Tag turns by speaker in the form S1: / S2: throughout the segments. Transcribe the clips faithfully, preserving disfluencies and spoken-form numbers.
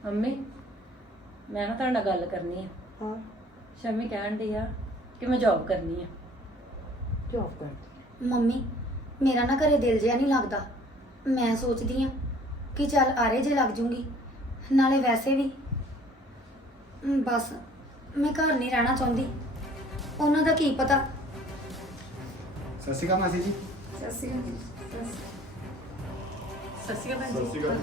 S1: Mummy ਮੈਂ ਨਾ ਤੁਹਾਡੇ ਨਾਲ ਗੱਲ ਕਰਨੀ ਆ।
S2: ਹਾਂ
S1: ਸ਼ਮੀ ਕਹਿਣ ਡਈ ਆ ਕਿ ਮੈਂ ਜੌਬ ਕਰਨੀ ਆ।
S2: ਜੋਬ ਕਰ
S3: ਮੰਮੀ ਮੇਰਾ ਨਾ ਘਰੇ ਦਿਲ ਜਿਹਾ ਨਹੀਂ ਲੱਗਦਾ। ਮੈਂ ਸੋਚਦੀ ਆ ਕਿ ਚੱਲ ਆਰੇ ਜੇ ਲੱਗ ਜੂੰਗੀ, ਨਾਲੇ ਵੈਸੇ ਵੀ ਮ, ਬਸ ਮੈਂ ਘਰ ਨਹੀਂ ਰਹਿਣਾ ਚਾਹੁੰਦੀ। ਉਹਨਾਂ ਦਾ ਕੀ ਪਤਾ।
S4: ਸਤਿ ਸ਼੍ਰੀ ਅਕਾਲ ਮਾਸੀ ਜੀ।
S1: ਸਤਿ ਸ਼੍ਰੀ ਅਕਾਲ ਸਤਿ ਸ਼੍ਰੀ ਅਕਾਲ
S4: ਸਤਿ ਸ਼੍ਰੀ ਅਕਾਲ।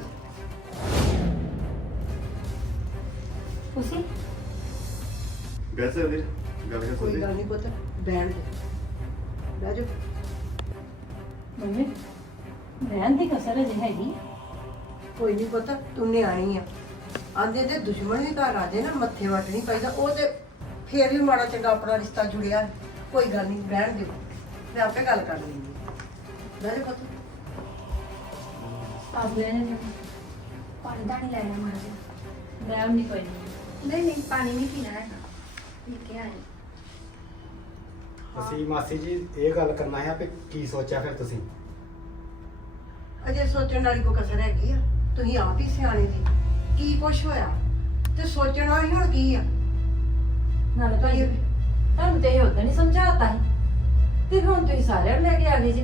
S3: ਤੁਸੀਂ
S4: ਵੈਸੇ ਉਹਦੀ ਗੱਲ ਕਰ
S2: ਕੋਈ
S4: ਸਕਦੇ
S2: ਗੱਲ ਨਹੀਂ ਪੁੱਤ, ਬੈਠ ਜਾ ਬਹਿ ਜਾ।
S1: ਮੰਮੀ ਰਹਿਣ ਦੀ ਕਸਰ ਅਜੇ ਹੈਗੀ।
S2: ਕੋਈ ਨਹੀਂ ਪੁੱਤ, ਤੂੰ ਨਿਆਣੀ ਆ। ਆਂਦੇ ਤੇ ਦੁਸ਼ਮਣ ਵੀ ਘਰ ਆ ਜਾਏ ਨਾ, ਮੱਥੇ ਵੱਟ ਨਹੀਂ ਪੈਂਦਾ। ਉਹ ਤੇ ਫੇਰ ਵੀ ਮਾੜਾ ਚੰਗਾ ਆਪਣਾ ਰਿਸ਼ਤਾ ਜੁੜਿਆ। ਕੋਈ ਗੱਲ ਨਹੀਂ, ਬਹਿਣ ਦੇ, ਮੈਂ ਆਪੇ ਗੱਲ ਕਰ ਲੈਂਦੀ। ਬਹਿ ਜਾ ਪੁੱਤ।
S1: ਆਪ ਲੈ ਨੇ
S3: ਪਾਣੀ ਦਾ ਨਹੀਂ ਲੈਣਾ ਮਾਰ ਜਾ।
S1: ਮੈਂ ਨਹੀਂ ਕੋਈ ਨਹੀਂ।
S3: ਨਹੀਂ ਨਹੀਂ ਪਾਣੀ ਨਹੀਂ ਪੀਣਾ ਹੈ। ਪੀ ਕੇ ਆਏ।
S4: ਅਸੀਂ ਮਾਸੀ ਜੀ ਇਹ ਗੱਲ ਕਰਨਾ ਹੈ ਕਿ ਕੀ ਸੋਚਿਆ ਫਿਰ ਤੁਸੀਂ?
S2: ਅਜੇ ਸੋਚਣ ਵਾਲੀ ਕੋ ਕਸਰ ਹੈਗੀ ਆ? ਤੁਸੀਂ ਆਪ ਹੀ ਸਿਆਣੇ ਜੀ। ਕੀ ਕੁਛ ਹੋਇਆ ਤੇ ਸੋਚਣਾ ਹੀ ਹੁਣ ਕੀ ਆ?
S1: ਨਾਲੇ ਭਾਈ ਤੁਹਾਨੂੰ ਤੇ ਇਹ ਉਦੋਂ ਨਹੀਂ ਸਮਝਾਤਾ ਸੀ ਤੇ ਹੁਣ ਤੁਸੀਂ ਸਾਰਿਆਂ ਨੂੰ ਲੈ ਕੇ ਆ ਗਏ ਜੀ।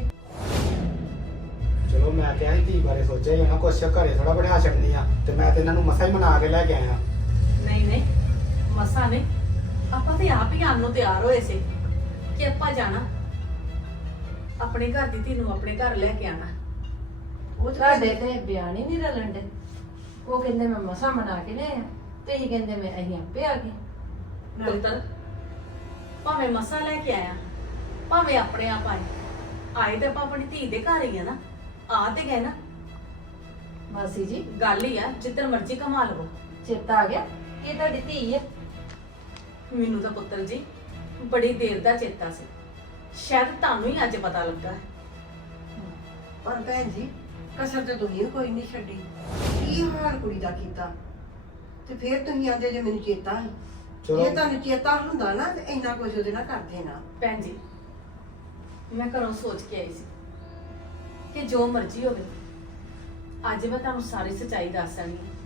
S4: ਚਲੋ ਮੈਂ ਕਿਹਾ ਸੀ ਧੀ ਬਾਰੇ ਸੋਚਿਆ ਹੀ ਨਾ ਕੁਛ, ਘਰੇ ਥੋੜਾ ਬਿਠਾ ਛੱਡਣੀ ਆ ਤੇ ਮੈਂ ਤੇ ਇਹਨਾਂ ਨੂੰ ਮਸਾ ਹੀ ਮਨਾ ਕੇ ਲੈ ਕੇ ਆਇਆ।
S5: ਨਹੀਂ ਨਹੀਂ ਮਸਾ ਨਹੀਂ, ਆਪਾਂ ਤੇ ਆਪ ਹੀ ਆਉਣ ਨੂੰ ਤਿਆਰ ਹੋਏ ਸੀ ਕਿ ਆਪਾਂ ਜਾਣਾ, ਆਪਣੇ ਘਰ ਦੀ ਧੀ ਨੂੰ ਆਪਣੇ ਘਰ ਲੈ ਕੇ ਆਣਾ।
S2: ਉਹ ਤਾਂ
S1: ਤੁਹਾਡੇ ਤੇ ਬਿਆਨ ਹੀ ਨਹੀਂ ਰਲਣ ਦੇ। ਉਹ ਕਹਿੰਦੇ ਮੈਂ ਮਸਾ ਮਨਾ ਕੇ ਲਿਆ ਤੇ ਇਹ ਕਹਿੰਦੇ ਮੈਂ ਅਸੀਂ ਆਪੇ ਆ ਗਏ।
S5: ਪੁੱਤਰ ਭਾਵੇਂ ਮਸਾ ਲੈ ਕੇ ਆਇਆ, ਭਾਵੇਂ ਆਪਣੇ ਆਪ ਆਏ, ਆਏ ਤੇ ਆਪਾਂ ਆਪਣੀ ਧੀ ਦੇ ਘਰ ਹੀ ਆ ਨਾ। ਆ ਤੇ ਗਏ ਨਾ,
S1: ਮਾਸੀ ਜੀ
S5: ਗੱਲ ਹੀ ਆ ਜਿੱਧਰ ਮਰਜ਼ੀ ਕਮਾ ਲਵੋ।
S1: ਚੇਤਾ ਆ ਗਿਆ ਕਿ ਇਹ ਤੁਹਾਡੀ ਧੀ ਹੈ।
S5: ਮੈਨੂੰ ਤਾਂ ਪੁੱਤਰ ਜੀ ਬੜੀ ਦੇਰ ਦਾ ਚੇਤਾ ਸੀ, ਸ਼ਾਇਦ ਤੁਹਾਨੂੰ ਹੀ ਅੱਜ ਪਤਾ ਲੱਗਾ ਹੈ।
S2: ਪਰ ਭੈਣ ਜੀ ਕਸਰ ਤੇ ਤੁਸੀਂ ਕੋਈ ਨਹੀਂ ਛੱਡੀ। ਕੀ ਹਾਲ ਕੁੜੀ ਦਾ ਕੀਤਾ ਤੇ ਫਿਰ ਤੁਸੀਂ ਆਂਦੇ ਜੇ ਮੈਨੂੰ ਚੇਤਾ ਹੈ।
S4: ਚਲੋ।
S2: ਜੇ ਤੁਹਾਨੂੰ ਚੇਤਾ ਹੁੰਦਾ ਨਾ ਤੇ ਇੰਨਾ ਕੁਝ ਉਹਦੇ ਨਾਲ ਕਰਦੇ ਨਾ।
S5: ਭੈਣ ਜੀ ਮੈਂ ਘਰੋਂ ਸੋਚ ਕੇ ਆਈ ਸੀ ਕਿ ਜੋ ਮਰਜ਼ੀ ਹੋਵੇ ਅੱਜ ਮੈਂ ਤੁਹਾਨੂੰ ਸਾਰੀ ਸੱਚਾਈ ਦੱਸ ਦੇਣੀ ਹੈ।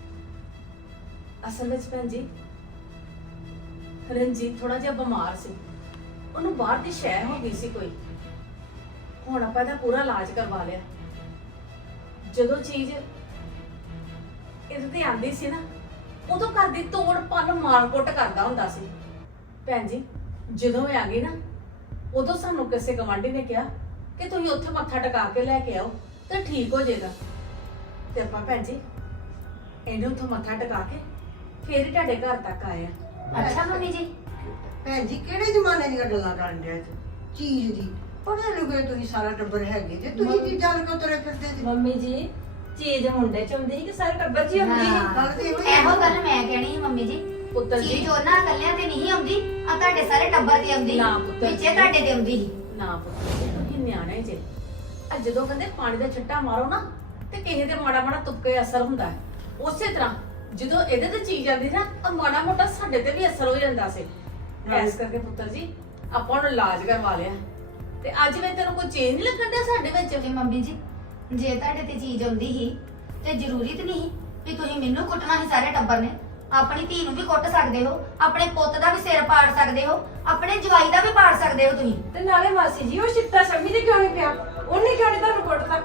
S5: ਅਸਲ ਵਿੱਚ ਭੈਣ ਜੀ ਰਣਜੀਤ ਥੋੜਾ ਜਿਹਾ ਬਿਮਾਰ ਸੀ, ਉਹਨੂੰ ਬਾਹਰ ਦੀ ਸ਼ੈ ਹੋ ਗਈ ਸੀ ਕੋਈ। ਹੁਣ ਆਪਾਂ ਇਹਦਾ ਪੂਰਾ ਇਲਾਜ ਕਰਵਾ ਲਿਆ। ਜਦੋਂ ਚੀਜ਼ ਇਹਦੇ ਤੇ ਆਂਦੀ ਸੀ ਨਾ, ਉਦੋਂ ਘਰ ਦੀ ਤੋੜ ਭੰਨ ਮਾਰ ਕੁੱਟ ਕਰਦਾ ਹੁੰਦਾ ਸੀ। ਭੈਣ ਜੀ ਜਦੋਂ ਇਹ ਆ ਗਈ ਨਾ, ਉਦੋਂ ਸਾਨੂੰ ਕਿਸੇ ਗਵਾਂਢੀ ਨੇ ਕਿਹਾ ਕਿ ਤੁਸੀਂ ਉੱਥੇ ਮੱਥਾ ਟਿਕਾ ਕੇ ਲੈ ਕੇ ਆਓ ਤੇ ਠੀਕ ਹੋ ਜਾਏਗਾ। ਤੇ ਆਪਾਂ ਭੈਣ ਜੀ ਇਹਨੂੰ ਉੱਥੇ ਮੱਥਾ ਟਿਕਾ ਕੇ ਫੇਰ ਹੀ ਤੁਹਾਡੇ ਘਰ ਤੱਕ ਆਏ ਆ।
S3: ਅੱਛਾ ਮੰਮੀ ਜੀ।
S2: ਭੈਣ ਜੀ ਕਿਹੜੇ ਜ਼ਮਾਨੇ ਦੀਆਂ ਗੱਲਾਂ ਕਰਨ ਡਿਆ ਜੀ? ਚੀਜ਼ ਦੀ ਪੜ੍ਹੇ ਲਿਖੇ ਤੁਸੀਂ ਸਾਰਾ ਟੱਬਰ ਹੈਗੇ ਜੇ, ਤੁਸੀਂ ਕੀ ਜਾਣ ਕੇ ਤੁਰੇ ਫਿਰਦੇ ਜੀ?
S1: ਮੰਮੀ ਜੀ ਚੀਜ਼ ਮੁੰਡੇ ਚ ਹੁੰਦੀ ਸੀ ਕਿ ਸਾਰੇ ਟੱਬਰ ਚ ਹੀ ਹੁੰਦੀ ਸੀ।
S2: ਗੱਲ ਤੇ ਇਹੋ ਹੀ ਆ।
S3: ਇਹੋ ਗੱਲ ਮੈਂ ਕਹਿਣੀ ਸੀ ਮੰਮੀ ਜੀ।
S5: ਪੁੱਤਰ ਜੀ
S3: ਚੀਜ਼ ਉਹਨਾਂ ਇਕੱਲਿਆਂ ਤੇ ਨਹੀਂ ਆਉਂਦੀ, ਆ ਤੁਹਾਡੇ ਸਾਰੇ ਟੱਬਰ ਤੇ ਆਉਂਦੀ।
S5: ਨਾ ਪੁੱਤਰ
S3: ਪਿੱਛੇ
S5: ਜੀ।
S3: ਤੁਹਾਡੇ ਤੇ ਆਉਂਦੀ ਸੀ।
S5: ਨਾ ਪੁੱਤਰ ਜੀ ਤੁਸੀਂ ਨਿਆਣੇ ਜੇ। ਆ ਜਦੋਂ ਕਹਿੰਦੇ ਪਾਣੀ ਦਾ ਛਿੱਟਾ ਮਾਰੋ ਨਾ ਤੇ ਕਿਸੇ ਦੇ ਮਾੜਾ ਮਾੜਾ ਤੁਪਕੇ ਅਸਰ ਹੁੰਦਾ ਹੈ, ਉਸੇ ਤਰ੍ਹਾਂ ਜਦੋਂ ਇਹਦੇ ਤੇ ਚੀਜ਼ ਆਉਂਦੀ ਨਾ ਉਹ ਮਾੜਾ ਮੋਟਾ ਸਾਡੇ ਤੇ ਵੀ ਅਸਰ ਹੋ ਜਾਂਦਾ ਸੀ। ਇਸ ਕਰਕੇ ਪੁੱਤਰ ਜੀ ਆਪਾਂ ਨੂੰ ਇਲਾਜ ਕਰਵਾ ਲਿਆ ਤੇ ਅੱਜ ਵੀ ਤੈਨੂੰ ਕੋਈ ਚੇਂਜ ਨਹੀਂ ਲੱਗਣ ਡਿਆ ਸਾਡੇ ਵਿੱਚ।
S3: ਤੇ ਮੰਮੀ ਜੀ ਜੇ ਤੁਹਾਡੇ ਤੇ ਚੀਜ਼ ਆਉਂਦੀ ਸੀ ਤੇ ਜ਼ਰੂਰੀ ਤੇ ਨਹੀਂ ਵੀ ਤੁਸੀਂ ਮੈਨੂੰ ਕੁੱਟਣਾ ਸੀ ਸਾਰੇ ਟੱਬਰ ਨੇ। ਆਪਣੀ ਧੀ ਨੂੰ ਵੀ ਕੁੱਟ ਸਕਦੇ ਹੋ, ਆਪਣੇ ਪੁੱਤ ਦਾ ਵੀ ਸਿਰ ਪਾੜ ਸਕਦੇ ਹੋ, ਆਪਣੇ ਜਵਾਈ ਦਾ ਵੀ ਪਾੜ ਸਕਦੇ ਹੋ ਤੁਸੀਂ।
S1: ਤੇ ਨਾਲੇ ਮਾਸੀ ਜੀ ਉਹ ਸ਼ਿੱਤਾ ਸ਼ਮੀ ਦੇ ਕਿਉਂ ਨਹੀਂ ਪਿਆ? ਉਹਨੇ ਕਿਉਂ ਨਹੀਂ ਤੁਹਾਨੂੰ ਕੁੱਟਤਾ?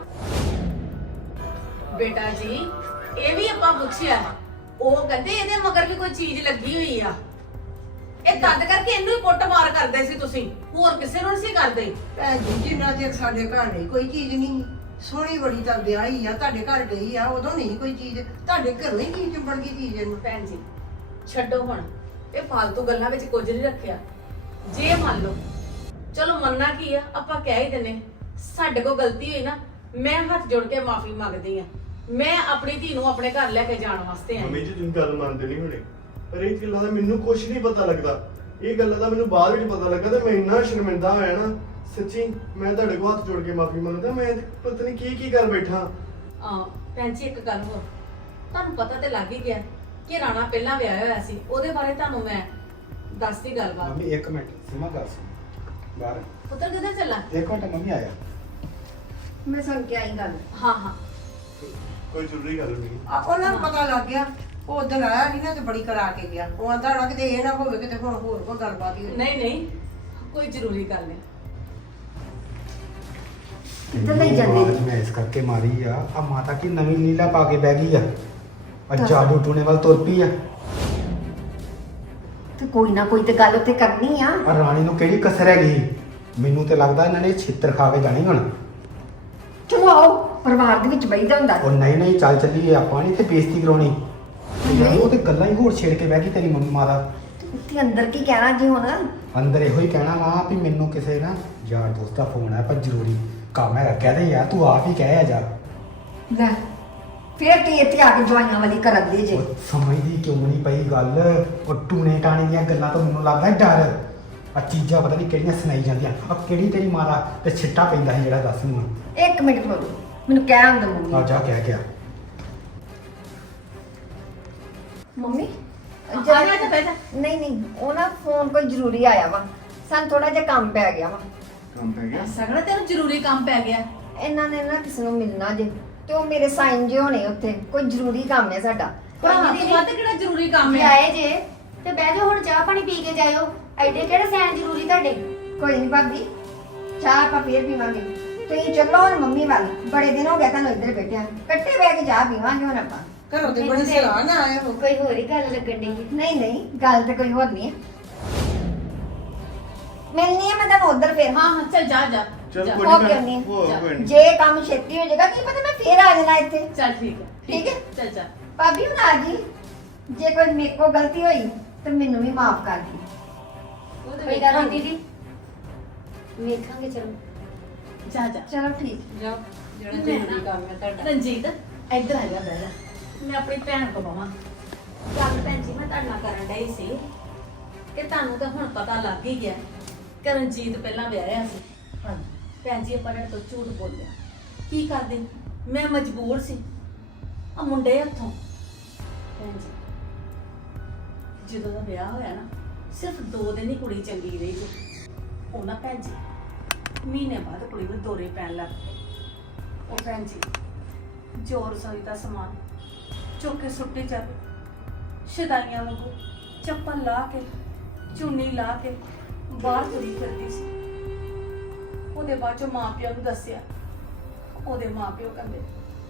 S5: ਬੇਟਾ ਜੀ ਇਹ ਵੀ ਆਪਾਂ ਪੁੱਛਿਆ, ਉਹ ਕਹਿੰਦੇ ਇਹਦੇ ਮਗਰ ਵੀ ਕੋਈ ਚੀਜ਼ ਲੱਗੀ ਹੋਈ ਆ। ਇਹ ਤਦ ਕਰਕੇ ਇਹਨੂੰ ਹੀ ਕੁੱਟ ਮਾਰ ਕਰਦੇ ਸੀ ਤੁਸੀਂ, ਹੋਰ ਕਿਸੇ ਨੂੰ ਨਹੀਂ ਸੀ ਕਰਦੇ।
S2: ਭੈਣ ਜੀ ਜਿੰਨਾ ਚਿਰ ਸਾਡੇ ਘਰ ਨਹੀਂ ਕੋਈ ਚੀਜ਼ ਨਹੀਂ ਸੋਹਣੀ ਬੜੀ ਤਾਂ ਵਿਆਹੀ ਆ, ਤੁਹਾਡੇ ਘਰ ਗਈ ਆ, ਉਦੋਂ ਨਹੀਂ ਕੋਈ ਚੀਜ਼, ਤੁਹਾਡੇ ਘਰੋਂ ਹੀ ਕੀ ਚੁੰਬੜ ਗਈ ਚੀਜ਼ ਇਹਨੂੰ।
S5: ਭੈਣ ਜੀ ਛੱਡੋ ਹੁਣ ਇਹ ਫालतू ਗੱਲਾਂ ਵਿੱਚ ਕੁਝ ਨਹੀਂ ਰੱਖਿਆ। ਜੇ ਮੰਨ ਲਓ, ਚਲੋ ਮੰਨਣਾ ਕੀ ਆ, ਆਪਾਂ ਕਹਿ ਹੀ ਦਿੰਨੇ ਸਾਡੇ ਕੋਲ ਗਲਤੀ ਹੋਈ ਨਾ, ਮੈਂ ਹੱਥ ਜੋੜ ਕੇ ਮਾਫੀ ਮੰਗਦੀ ਆ। ਮੈਂ ਆਪਣੀ ਧੀ ਨੂੰ ਆਪਣੇ ਘਰ ਲੈ ਕੇ ਜਾਣ ਵਾਸਤੇ ਆਈ।
S6: ਮੰਮੀ ਜੀ ਤੁਸੀਂ ਗੱਲ ਮੰਨਦੇ ਨਹੀਂ ਹੋਣੇ, ਪਰ ਇਹ ਗੱਲਾਂ ਦਾ ਮੈਨੂੰ ਕੁਝ ਨਹੀਂ ਪਤਾ ਲੱਗਦਾ। ਇਹ ਗੱਲਾਂ ਦਾ ਮੈਨੂੰ ਬਾਅਦ ਵਿੱਚ ਪਤਾ ਲੱਗਾ ਤੇ ਮੈਂ ਇੰਨਾ ਸ਼ਰਮਿੰਦਾ ਹੋਇਆ ਨਾ, ਸੱਚੀ ਮੈਂ ਤੁਹਾਡੇ ਕੋਲ ਹੱਥ ਜੋੜ ਕੇ ਮਾਫੀ ਮੰਗਦਾ। ਮੈਂ ਪਤਾ ਨਹੀਂ ਕੀ ਕੀ ਕਰ ਬੈਠਾ।
S5: ਆ ਭੈਣ ਜੀ ਇੱਕ ਗੱਲ ਹੋਰ, ਤੁਹਾਨੂੰ ਪਤਾ ਤੇ ਲੱਗ ਹੀ ਗਿਆ ਕਿ ਰਾਣਾ ਪਹਿਲਾਂ ਵਿਆਹਿਆ ਹੋਇਆ ਸੀ, ਉਹਦੇ ਬਾਰੇ ਤੁਹਾਨੂੰ ਮੈਂ ਦੱਸਦੀ ਗੱਲਬਾਤ।
S4: ਮੰਮੀ ਇੱਕ ਮਿੰਟ ਸੀਮਾ ਗੱਲ ਸੁਣ ਬਾਹਰ।
S5: ਪੁੱਤਰ ਕਿੱਧਰ ਚੱਲਾ?
S4: ਇੱਕ ਮਿੰਟ ਮੰਮੀ ਆਇਆ।
S2: ਮੈਂ ਸੁਣ ਕੇ ਆਈ ਗੱਲ।
S5: ਹਾਂ ਹਾਂ
S6: ਕੋਈ ਜ਼ਰੂਰੀ ਗੱਲ ਨਹੀਂ।
S2: ਆ ਉਹਨਾਂ ਨੂੰ ਪਤਾ ਲੱਗ ਗਿਆ ਉਹ ਉਦੋਂ ਆਇਆ ਨਹੀਂ ਨਾ ਤੇ ਬੜੀ ਕਰਾ ਕੇ ਗਿਆ। ਉਹ ਆਂਦਾ ਹੋਣਾ ਕਿਤੇ ਇਹ ਨਾ ਹੋਵੇ ਕਿਤੇ ਹੁਣ ਹੋਰ ਕੋਈ ਗੱਲਬਾਤ ਹੀ ਹੋਈ।
S5: ਨਹੀਂ ਨਹੀਂ ਕੋਈ ਜ਼ਰੂਰੀ ਗੱਲ ਨਹੀਂ।
S3: ਕਿੱਧਰ ਲਈ ਜਾਂਦੇ?
S4: ਆਵਾਜ਼ ਮੈਂ ਇਸ ਕਰਕੇ ਮਾਰੀ ਆ ਆ ਮਾਤਾ ਕੀ ਨਵੀਂ ਲੀਲਾ ਪਾ ਕੇ ਬਹਿ ਗਈ ਆ ਆ ਜਾਦੂ ਟੂਣੇ ਵੱਲ ਤੁਰ ਪਈ ਆ
S3: ਤੇ ਕੋਈ ਨਾ ਕੋਈ ਤੇ ਗੱਲ ਉੱਤੇ ਕਰਨੀ ਆ।
S4: ਆ ਰਾਣੀ ਨੂੰ ਕਿਹੜੀ ਕਸਰ ਹੈਗੀ? ਮੈਨੂੰ ਤੇ ਲੱਗਦਾ ਇਹਨਾਂ ਨੇ ਛਿੱਤਰ ਖਾ ਕੇ ਜਾਣੀ ਹੁਣ।
S3: ਚਲੋ ਆਓ, ਪਰਿਵਾਰ ਦੇ ਵਿੱਚ ਬੈਠਦਾ ਹੁੰਦਾ।
S4: ਉਹ ਨਹੀਂ ਨਹੀਂ ਚੱਲ ਚੱਲੀਏ, ਆਪਾਂ ਨਹੀਂ ਇੱਥੇ ਬੇਇੱਜ਼ਤੀ ਕਰਾਉਣੀ। ਯਾਰ ਉਹ ਤੇ ਗੱਲਾਂ ਹੀ ਹੋਰ ਛੇੜ ਕੇ ਬਹਿ ਗਈ ਤੇਰੀ ਮੰਮੀ ਮਾਤਾ।
S3: ਉੱਥੇ ਅੰਦਰ ਕੀ ਕਹਿਣਾ ਜੀ ਹੁਣ?
S4: ਅੰਦਰ ਇਹੋ ਹੀ ਕਹਿਣਾ ਵਾ ਵੀ ਮੈਨੂੰ ਕਿਸੇ ਨਾ ਯਾਰ ਦੋਸਤ ਦਾ ਫੋਨ ਆਇਆ ਪਰ ਜ਼ਰੂਰੀ ਕੰਮ ਹੈਗਾ। ਕਹਦੇ ਯਾਰ ਤੂੰ ਆਪ ਹੀ ਕਹਿ ਆ ਜਾ।
S3: ਲੈ ਫੇਰ ਕੀ ਇੱਥੇ ਆ ਕੇ ਜਵਾਈਆਂ ਵਾਲੀ ਕਰਨ ਦੇ ਜੇ?
S4: ਉਹ ਸਮਝਦੀ ਕਿਉਂ ਨਹੀਂ ਪਈ ਗੱਲ? ਉਹ ਟੂਣੇ ਟਾਣੇ ਦੀਆਂ ਗੱਲਾਂ ਤੋਂ ਮੈਨੂੰ ਲੱਗਦਾ ਡਰ। ਆ ਚੀਜ਼ਾਂ ਪਤਾ ਨਹੀਂ ਕਿਹੜੀਆਂ ਸੁਣਾਈ ਜਾਂਦੀਆਂ। ਆ ਕਿਹੜੀ ਤੇਰੀ ਮਾਤਾ ਤੇ ਛਿੱਟਾ ਪੈਂਦਾ ਸੀ ਜਿਹੜਾ ਦੱਸ ਮੈਨੂੰ।
S3: ਇੱਕ ਮਿੰਟ ਖਲੋ ਜਾਓ, ਮੈਨੂੰ ਕਹਿ ਆਉਂਦਾ
S4: ਆ
S3: ਮੰਮੀ।
S4: ਜਾ ਕਹਿ ਗਿਆ
S3: ਮੰਮੀ
S5: ਆ ਜਾ ਜਾ ਬਹਿ ਜਾ।
S3: ਨਹੀਂ ਨਹੀਂ, ਉਹ ਨਾ ਫੋਨ ਕੋਈ ਜ਼ਰੂਰੀ ਆਇਆ ਵਾ, ਸਾਨੂੰ ਥੋੜਾ ਜਿਹਾ ਕੰਮ ਪੈ ਗਿਆ ਵਾ।
S6: ਕੰਮ ਪੈ ਗਿਆ।
S5: ਸਗੜਾ ਤੈਨੂੰ ਜ਼ਰੂਰੀ ਕੰਮ ਪੈ ਗਿਆ।
S3: ਇਹਨਾਂ ਨੇ ਨਾ ਕਿਸੇ ਨੂੰ ਮਿਲਣਾ ਜੇ, ਤੇ ਉਹ ਮੇਰੇ ਸਾਈਨ ਜੇ ਹੋਣੇ ਉੱਥੇ। ਕੋਈ ਜ਼ਰੂਰੀ ਕੰਮ ਹੈ ਸਾਡਾ।
S5: ਭਰਾ ਦੀ ਵੱਧ ਕਿਹੜਾ ਜ਼ਰੂਰੀ ਕੰਮ
S7: ਜੇ
S5: ਹੈ?
S7: ਆਏ ਜੇ ਤੇ ਬਹਿ ਜਾਓ, ਹੁਣ ਚਾਹ ਪਾਣੀ ਪੀ ਕੇ ਜਾਇਓ। ਐਡੇ ਕਿਹੜੇ ਸੈਨ ਜ਼ਰੂਰੀ ਤੁਹਾਡੇ?
S3: ਕੋਈ ਨਹੀਂ ਭਾਬੀ, ਚਾਹ ਆਪਾਂ ਫੇਰ ਪੀਵਾਂਗੇ। ਤੁਸੀਂ ਚੱਲੋ ਹੁਣ ਮੰਮੀ ਵੱਲ, ਬੜੇ ਦਿਨ ਹੋ ਗਏ ਤੁਹਾਨੂੰ ਇੱਧਰ ਬੈਠਿਆ। ਇਕੱਠੇ ਬਹਿ ਕੇ ਚਾਹ ਪੀਵਾਂਗੇ ਹੁਣ ਆਪਾਂ।
S2: ਘਰੋਂ ਤੇ ਬੜੀ ਸਲਾਹ ਨਾ ਆਏ ਹੋ।
S7: ਕੋਈ ਹੋਰ ਹੀ ਗੱਲ ਲੱਗਣ ਡਈ।
S3: ਨਹੀਂ ਨਹੀਂ, ਗੱਲ ਤੇ ਕੋਈ ਹੋਰ ਨਹੀਂ ਹੈ। ਮਿਲਣੀ ਹੈ ਮੈਂ ਤੁਹਾਨੂੰ ਉੱਧਰ ਫੇਰ।
S5: ਹਾਂ ਹਾਂ ਚੱਲ ਜਾ ਜਾ
S6: ਚਲ
S5: ਜਾ।
S6: ਕੋਈ
S3: ਹੋ
S6: ਨਹੀਂ
S3: ਨਹੀਂ
S6: ਹੋ ਕੋਈ ਨਹੀਂ।
S3: ਜੇ ਕੰਮ ਛੇਤੀ ਹੋ ਜਾਏਗਾ ਕੀ ਪਤਾ ਮੈਂ ਫੇਰ ਆ ਜਾਣਾ ਇੱਥੇ।
S5: ਚੱਲ ਠੀਕ ਹੈ
S3: ਠੀਕ ਹੈ।
S5: ਚੱਲ ਜਾ।
S3: ਭਾਬੀ ਹੁਣ ਆ ਜੀ, ਜੇ ਕੋਈ ਮੇਰੇ ਕੋਲ ਗਲਤੀ ਹੋਈ ਤੇ ਮੈਨੂੰ ਵੀ ਮਾਫ ਕਰ ਦੀ।
S7: ਕੋਈ ਗੱਲ ਨਹੀਂ ਦੀਦੀ, ਵੇਖਾਂਗੇ। ਚਲੋ
S5: ਜਾ ਜਾ
S3: ਚਲੋ ਠੀਕ।
S1: ਜਾਓ ਜਿਹੜਾ ਜ਼ਰੂਰੀ ਕੰਮ ਹੈ ਤੁਹਾਡਾ।
S5: ਰਣਜੀਤ ਇੱਧਰ ਆ ਜਾ ਬਹਿ ਜਾ। ਮੈਂ ਆਪਣੀ ਭੈਣ ਕੋਲ ਬਵਾਂ। ਗੱਲ ਭੈਣ ਜੀ ਮੈਂ ਤੁਹਾਡੇ ਨਾਲ ਕਰਨ ਡਈ ਸੀ ਕਿ ਤੁਹਾਨੂੰ ਤਾਂ ਹੁਣ ਪਤਾ ਲੱਗ ਹੀ ਗਿਆ ਕਿ ਰਣਜੀਤ ਪਹਿਲਾਂ ਵਿਆਹਿਆ ਸੀ। ਭੈਣ ਜੀ ਆਪਾਂ ਨੇ ਤੋਂ ਝੂਠ ਬੋਲਿਆ। ਕੀ ਕਰਦੇ? ਮੈਂ ਮਜਬੂਰ ਸੀ। ਆ ਮੁੰਡੇ ਹੱਥੋਂ ਭੈਣ ਜੀ ਜਦੋਂ ਦਾ ਵਿਆਹ ਹੋਇਆ ਨਾ ਸਿਰਫ ਦੋ ਦਿਨ ਹੀ ਕੁੜੀ ਚੰਗੀ ਰਹੀ ਜੀ। ਉਹ ਨਾ ਭੈਣ ਜੀ ਮਹੀਨੇ ਬਾਅਦ ਕੁੜੀ ਨੂੰ ਦੌਰੇ ਪੈਣ ਲੱਗ ਪਏ। ਉਹ ਭੈਣ ਜੀ ਜੋ ਰਸੋਈ ਦਾ ਸਮਾਨ ਚੁੱਕ ਕੇ ਸੁੱਟੀ ਜਾਵੇ, ਸ਼ਦਾਈਆਂ ਵਾਂਗੂ ਚੱਪਲ ਲਾ ਕੇ ਚੁੰਨੀ ਲਾ ਕੇ ਬਾਹਰ ਤੁਰੀ ਫਿਰਦੀ ਸੀ। ਉਹਦੇ ਬਾਅਦ ਚੋਂ ਮਾਂ ਪਿਓ ਨੂੰ ਦੱਸਿਆ। ਉਹਦੇ ਮਾਂ ਪਿਓ ਕਹਿੰਦੇ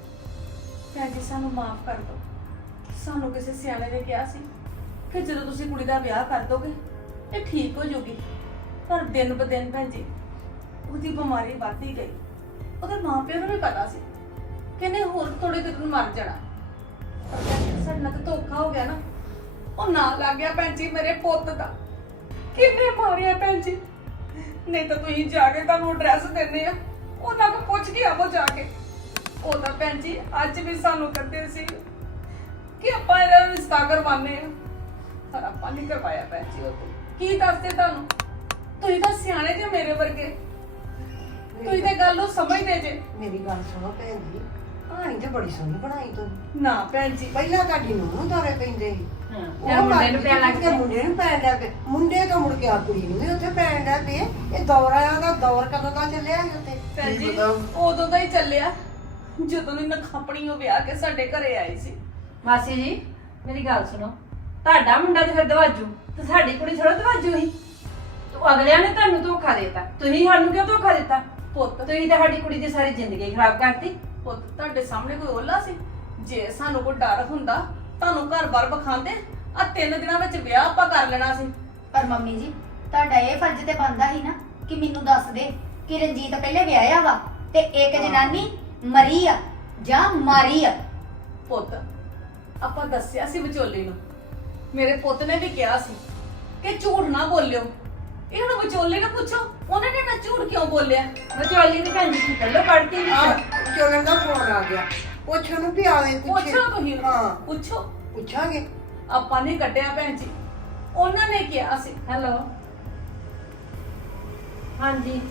S5: ਭੈਣ ਜੀ ਸਾਨੂੰ ਮਾਫ ਕਰ ਦਿਓ। ਸਾਨੂੰ ਕਿਸੇ ਸਿਆਣੇ ਨੇ ਕਿਹਾ ਸੀ ਕਿ ਜਦੋਂ ਤੁਸੀਂ ਕੁੜੀ ਦਾ ਵਿਆਹ ਕਰ ਦੋਗੇ ਇਹ ਠੀਕ ਹੋ ਜਾਊਗੀ। ਪਰ ਦਿਨ ਬ ਦਿਨ ਭੈਣ ਜੀ ਉਹਦੀ ਬਿਮਾਰੀ ਵੱਧਦੀ ਗਈ। ਉਹਦੇ ਮਾਂ ਪਿਓ ਨੂੰ ਵੀ ਪਤਾ ਸੀ ਕਿ ਇਹਨੇ ਹੋਰ ਥੋੜੇ ਦਿਨ ਨੂੰ ਮਰ ਜਾਣਾ। ਪਰ ਭੈਣ ਜੀ ਸਾਡੇ ਨਾਲ ਤਾਂ ਧੋਖਾ ਹੋ ਗਿਆ ਨਾ। ਉਹ ਨਾ ਲੱਗ ਗਿਆ ਭੈਣ ਜੀ ਮੇਰੇ ਪੁੱਤ ਦਾ। ਕਿੰਨੇ ਮਾਰਿਆ ਭੈਣ ਜੀ। ਨਹੀਂ ਤਾਂ ਤੁਸੀਂ ਜਾ ਕੇ ਤੁਹਾਨੂੰ ਐਡਰੈਸ ਦਿੰਦੇ ਆ, ਉਹਨਾਂ ਨੂੰ ਪੁੱਛ ਕੇ ਆਵੋ ਜਾ ਕੇ। ਉਹ ਤਾਂ ਭੈਣ ਜੀ ਅੱਜ ਵੀ ਸਾਨੂੰ ਕਹਿੰਦੇ ਸੀ ਕਿ ਆਪਾਂ ਇਹਦਾ ਰਿਸ਼ਤਾ ਕਰਵਾਉਂਦੇ ਆ, ਪਰ ਆਪਾਂ ਨਹੀਂ ਕਰਵਾਇਆ ਭੈਣ ਜੀ। ਉਹ ਕੀ ਦੱਸਦੇ ਤੁਹਾਨੂੰ? ਤੁਸੀਂ ਤਾਂ ਸਿਆਣੇ ਜੇ ਮੇਰੇ ਵਰਗੇ। ਤੁਸੀਂ ਤੇ ਗੱਲ ਨੂੰ ਸਮਝਦੇ ਜੇ।
S2: ਮੇਰੀ ਗੱਲ ਸੁਣੋ ਭੈਣ ਜੀ, ਕਹਾਣੀ ਤੇ ਬੜੀ ਸੋਹਣੀ ਬਣਾਈ ਤੂੰ।
S5: ਨਾ ਭੈਣ ਜੀ
S2: ਪਹਿਲਾਂ ਤੁਹਾਡੀ ਨੂੰ ਦੋਰੇ ਪੈਂਦੇ ਸੀ।
S5: ਫਿਰ ਮੁੰਡੇ ਨੂੰ ਪਿਆ ਲੱਗ
S2: ਗਿਆ। ਮੁੰਡੇ ਨੂੰ ਪੈਣ ਲੱਗ ਪਏ। ਮੁੰਡੇ ਤੋਂ ਮੁੜ ਕੇ ਆ ਕੁੜੀ ਨੂੰ ਵੀ ਉੱਥੇ ਪੈਣ ਲੱਗ ਪਏ। ਇਹ ਦੌਰ ਆਇਆ ਦਾ ਦੌਰ ਕਦੋਂ ਦਾ ਚੱਲਿਆ ਸੀ ਉੱਥੇ?
S5: ਭੈਣ
S6: ਕੀ
S5: ਜੀ
S6: ਪਤਾ?
S5: ਉਦੋਂ ਦਾ ਹੀ ਚੱਲਿਆ ਜਦੋਂ ਦੀ ਨਖਾਪਣੀ ਉਹ ਵਿਆਹ ਕੇ ਸਾਡੇ ਘਰੇ ਆਈ ਸੀ।
S1: ਮਾਸੀ ਜੀ ਮੇਰੀ ਗੱਲ ਸੁਣੋ, ਤੁਹਾਡਾ ਮੁੰਡਾ ਤੇ ਫਿਰ ਦਵਾਜੂ ਤੇ ਸਾਡੀ ਕੁੜੀ ਥੋੜਾ ਦਵਾਜੂ ਸੀ। ਤੂੰ ਅਗਲਿਆਂ ਨੇ ਤੁਹਾਨੂੰ ਧੋਖਾ ਦਿੱਤਾ, ਤੁਸੀਂ ਸਾਨੂੰ ਕਿਉਂ ਧੋਖਾ ਦਿੱਤਾ?
S5: ਪੁੱਤ
S1: ਤੁਸੀਂ ਤਾਂ ਸਾਡੀ ਕੁੜੀ ਦੀ ਸਾਰੀ ਜ਼ਿੰਦਗੀ ਖਰਾਬ ਕਰਤੀ।
S5: ਪੁੱਤ ਤੁਹਾਡੇ ਸਾਹਮਣੇ ਕੋਈ ਓਲਾ ਸੀ? ਜੇ ਸਾਨੂੰ ਕੋਈ ਡਰ ਹੁੰਦਾ ਤੁਹਾਨੂੰ ਘਰ-ਬਾਰ ਵਿਖਾਉਂਦੇ। ਆ ਤਿੰਨ ਦਿਨਾਂ ਵਿੱਚ ਵਿਆਹ ਆਪਾਂ ਕਰ ਲੈਣਾ ਸੀ।
S7: ਪਰ ਮੰਮੀ ਜੀ ਤੁਹਾਡਾ ਇਹ ਫਰਜ਼ ਤੇ ਬਣਦਾ ਸੀ ਨਾ ਕਿ ਮੈਨੂੰ ਦੱਸ ਦੇ ਕਿ ਰਣਜੀਤ ਪਹਿਲੇ ਵਿਆਹਿਆ ਵਾ ਤੇ ਇੱਕ ਜਨਾਨੀ ਮਰੀ ਆ ਜਾਂ ਮਾਰੀ ਆ।
S5: ਪੁੱਤ ਆਪਾਂ ਦੱਸਿਆ ਸੀ ਵਿਚੋਲੇ ਨੂੰ। ਮੇਰੇ ਪੁੱਤ ਨੇ ਵੀ ਕਿਹਾ ਸੀ ਕਿ ਝੂਠ ਨਾ ਬੋਲਿਓ। ਇਹ ਹੁਣ ਵਿਚੋਲੇ ਨੂੰ ਪੁੱਛੋ ਉਹਨੇ ਨੇ ਨਾ ਝੂਠ ਕਿਉਂ ਬੋਲਿਆ।
S1: ਵਿਚੋਲੀ ਨੇ ਭੈਣ ਜੀ ਕੀ ਕੱਲੋ ਕੱਢਤੀ
S2: ਆ
S1: ਵਿੱਚ।
S2: ਚੋਲਣ ਦਾ ਫੋਨ ਆ ਗਿਆ। ਪੁੱਛ ਉਹਨੂੰ ਵੀ ਆਵੇ ਪੁੱਛੇ।
S5: ਪੁੱਛੋ ਤੁਸੀਂ
S2: ਹਾਂ
S5: ਪੁੱਛੋ।
S2: ਪੁੱਛਾਂਗੇ।
S5: ਆਪਾਂ ਨੇ ਕੱਢਿਆ ਭੈਣ ਜੀ, ਉਹਨਾਂ ਨੇ ਕਿਹਾ ਸੀ।
S1: ਹੈਲੋ ਹਾਂਜੀ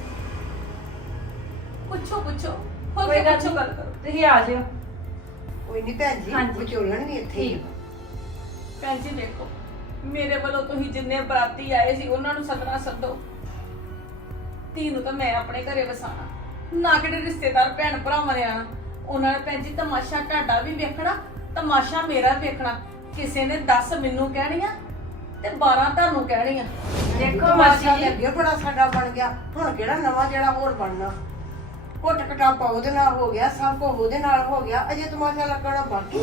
S5: ਪੁੱਛੋ ਪੁੱਛੋ ਹੋਰ
S1: ਕੋਈ
S5: ਕੋਈ
S1: ਗੱਲ
S5: ਪੁੱਛੋ
S1: ਨੀ।
S5: ਗੱਲ ਕਰੋ।
S1: ਤੁਸੀਂ ਆ ਜਾਓ।
S2: ਕੋਈ ਨਹੀਂ ਭੈਣ ਜੀ,
S1: ਹਾਂਜੀ।
S2: ਵਿਚੋਲਣ ਵੀ ਇੱਥੇ ਹੀ ਆ।
S5: ਭੈਣ ਜੀ ਦੇਖੋ ਮੇਰੇ ਵੱਲੋਂ ਤੁਸੀਂ ਜਿੰਨੇ ਬਰਾਤੀ ਆਏ ਸੀ ਉਹਨਾਂ ਨੂੰ ਸੱਦਣਾ ਸੱਦੋ। ਧੀ ਨੂੰ ਤਾਂ ਮੈਂ ਆਪਣੇ ਘਰੇ ਵਸਾਣਾ, ਨਾ ਕਿਹੜੇ ਰਿਸ਼ਤੇਦਾਰ ਭੈਣ ਭਰਾਵਾਂ ਨੇ ਆਣਾ। ਉਹਨਾਂ ਨੇ ਭੈਣ ਜੀ ਤਮਾਸ਼ਾ ਤੁਹਾਡਾ ਵੀ ਵੇਖਣਾ, ਤਮਾਸ਼ਾ ਮੇਰਾ ਵੀ ਵੇਖਣਾ। ਕਿਸੇ ਨੇ ਦਸ ਮੈਨੂੰ ਕਹਿਣੀਆਂ ਤੇ ਬਾਰਾਂ ਤੁਹਾਨੂੰ ਕਹਿਣੀਆਂ।
S1: ਦੇਖੋ ਮਾਸੀ
S2: ਤਮਾਸ਼ਾ
S1: ਜੀ,
S2: ਤੇ ਅੱਗੇ ਬੜਾ ਸਾਡਾ ਬਣ ਗਿਆ, ਹੁਣ ਕਿਹੜਾ ਨਵਾਂ ਜਿਹੜਾ ਹੋਰ ਬਣਨਾ। ਕੁੱਟ ਕਟਾਪਾ ਉਹਦੇ ਨਾਲ ਹੋ ਗਿਆ, ਸਭ ਕੁਝ ਉਹਦੇ ਨਾਲ ਹੋ ਗਿਆ, ਅਜੇ ਤਮਾਸ਼ਾ ਲੱਗਣਾ ਬਾਕੀ।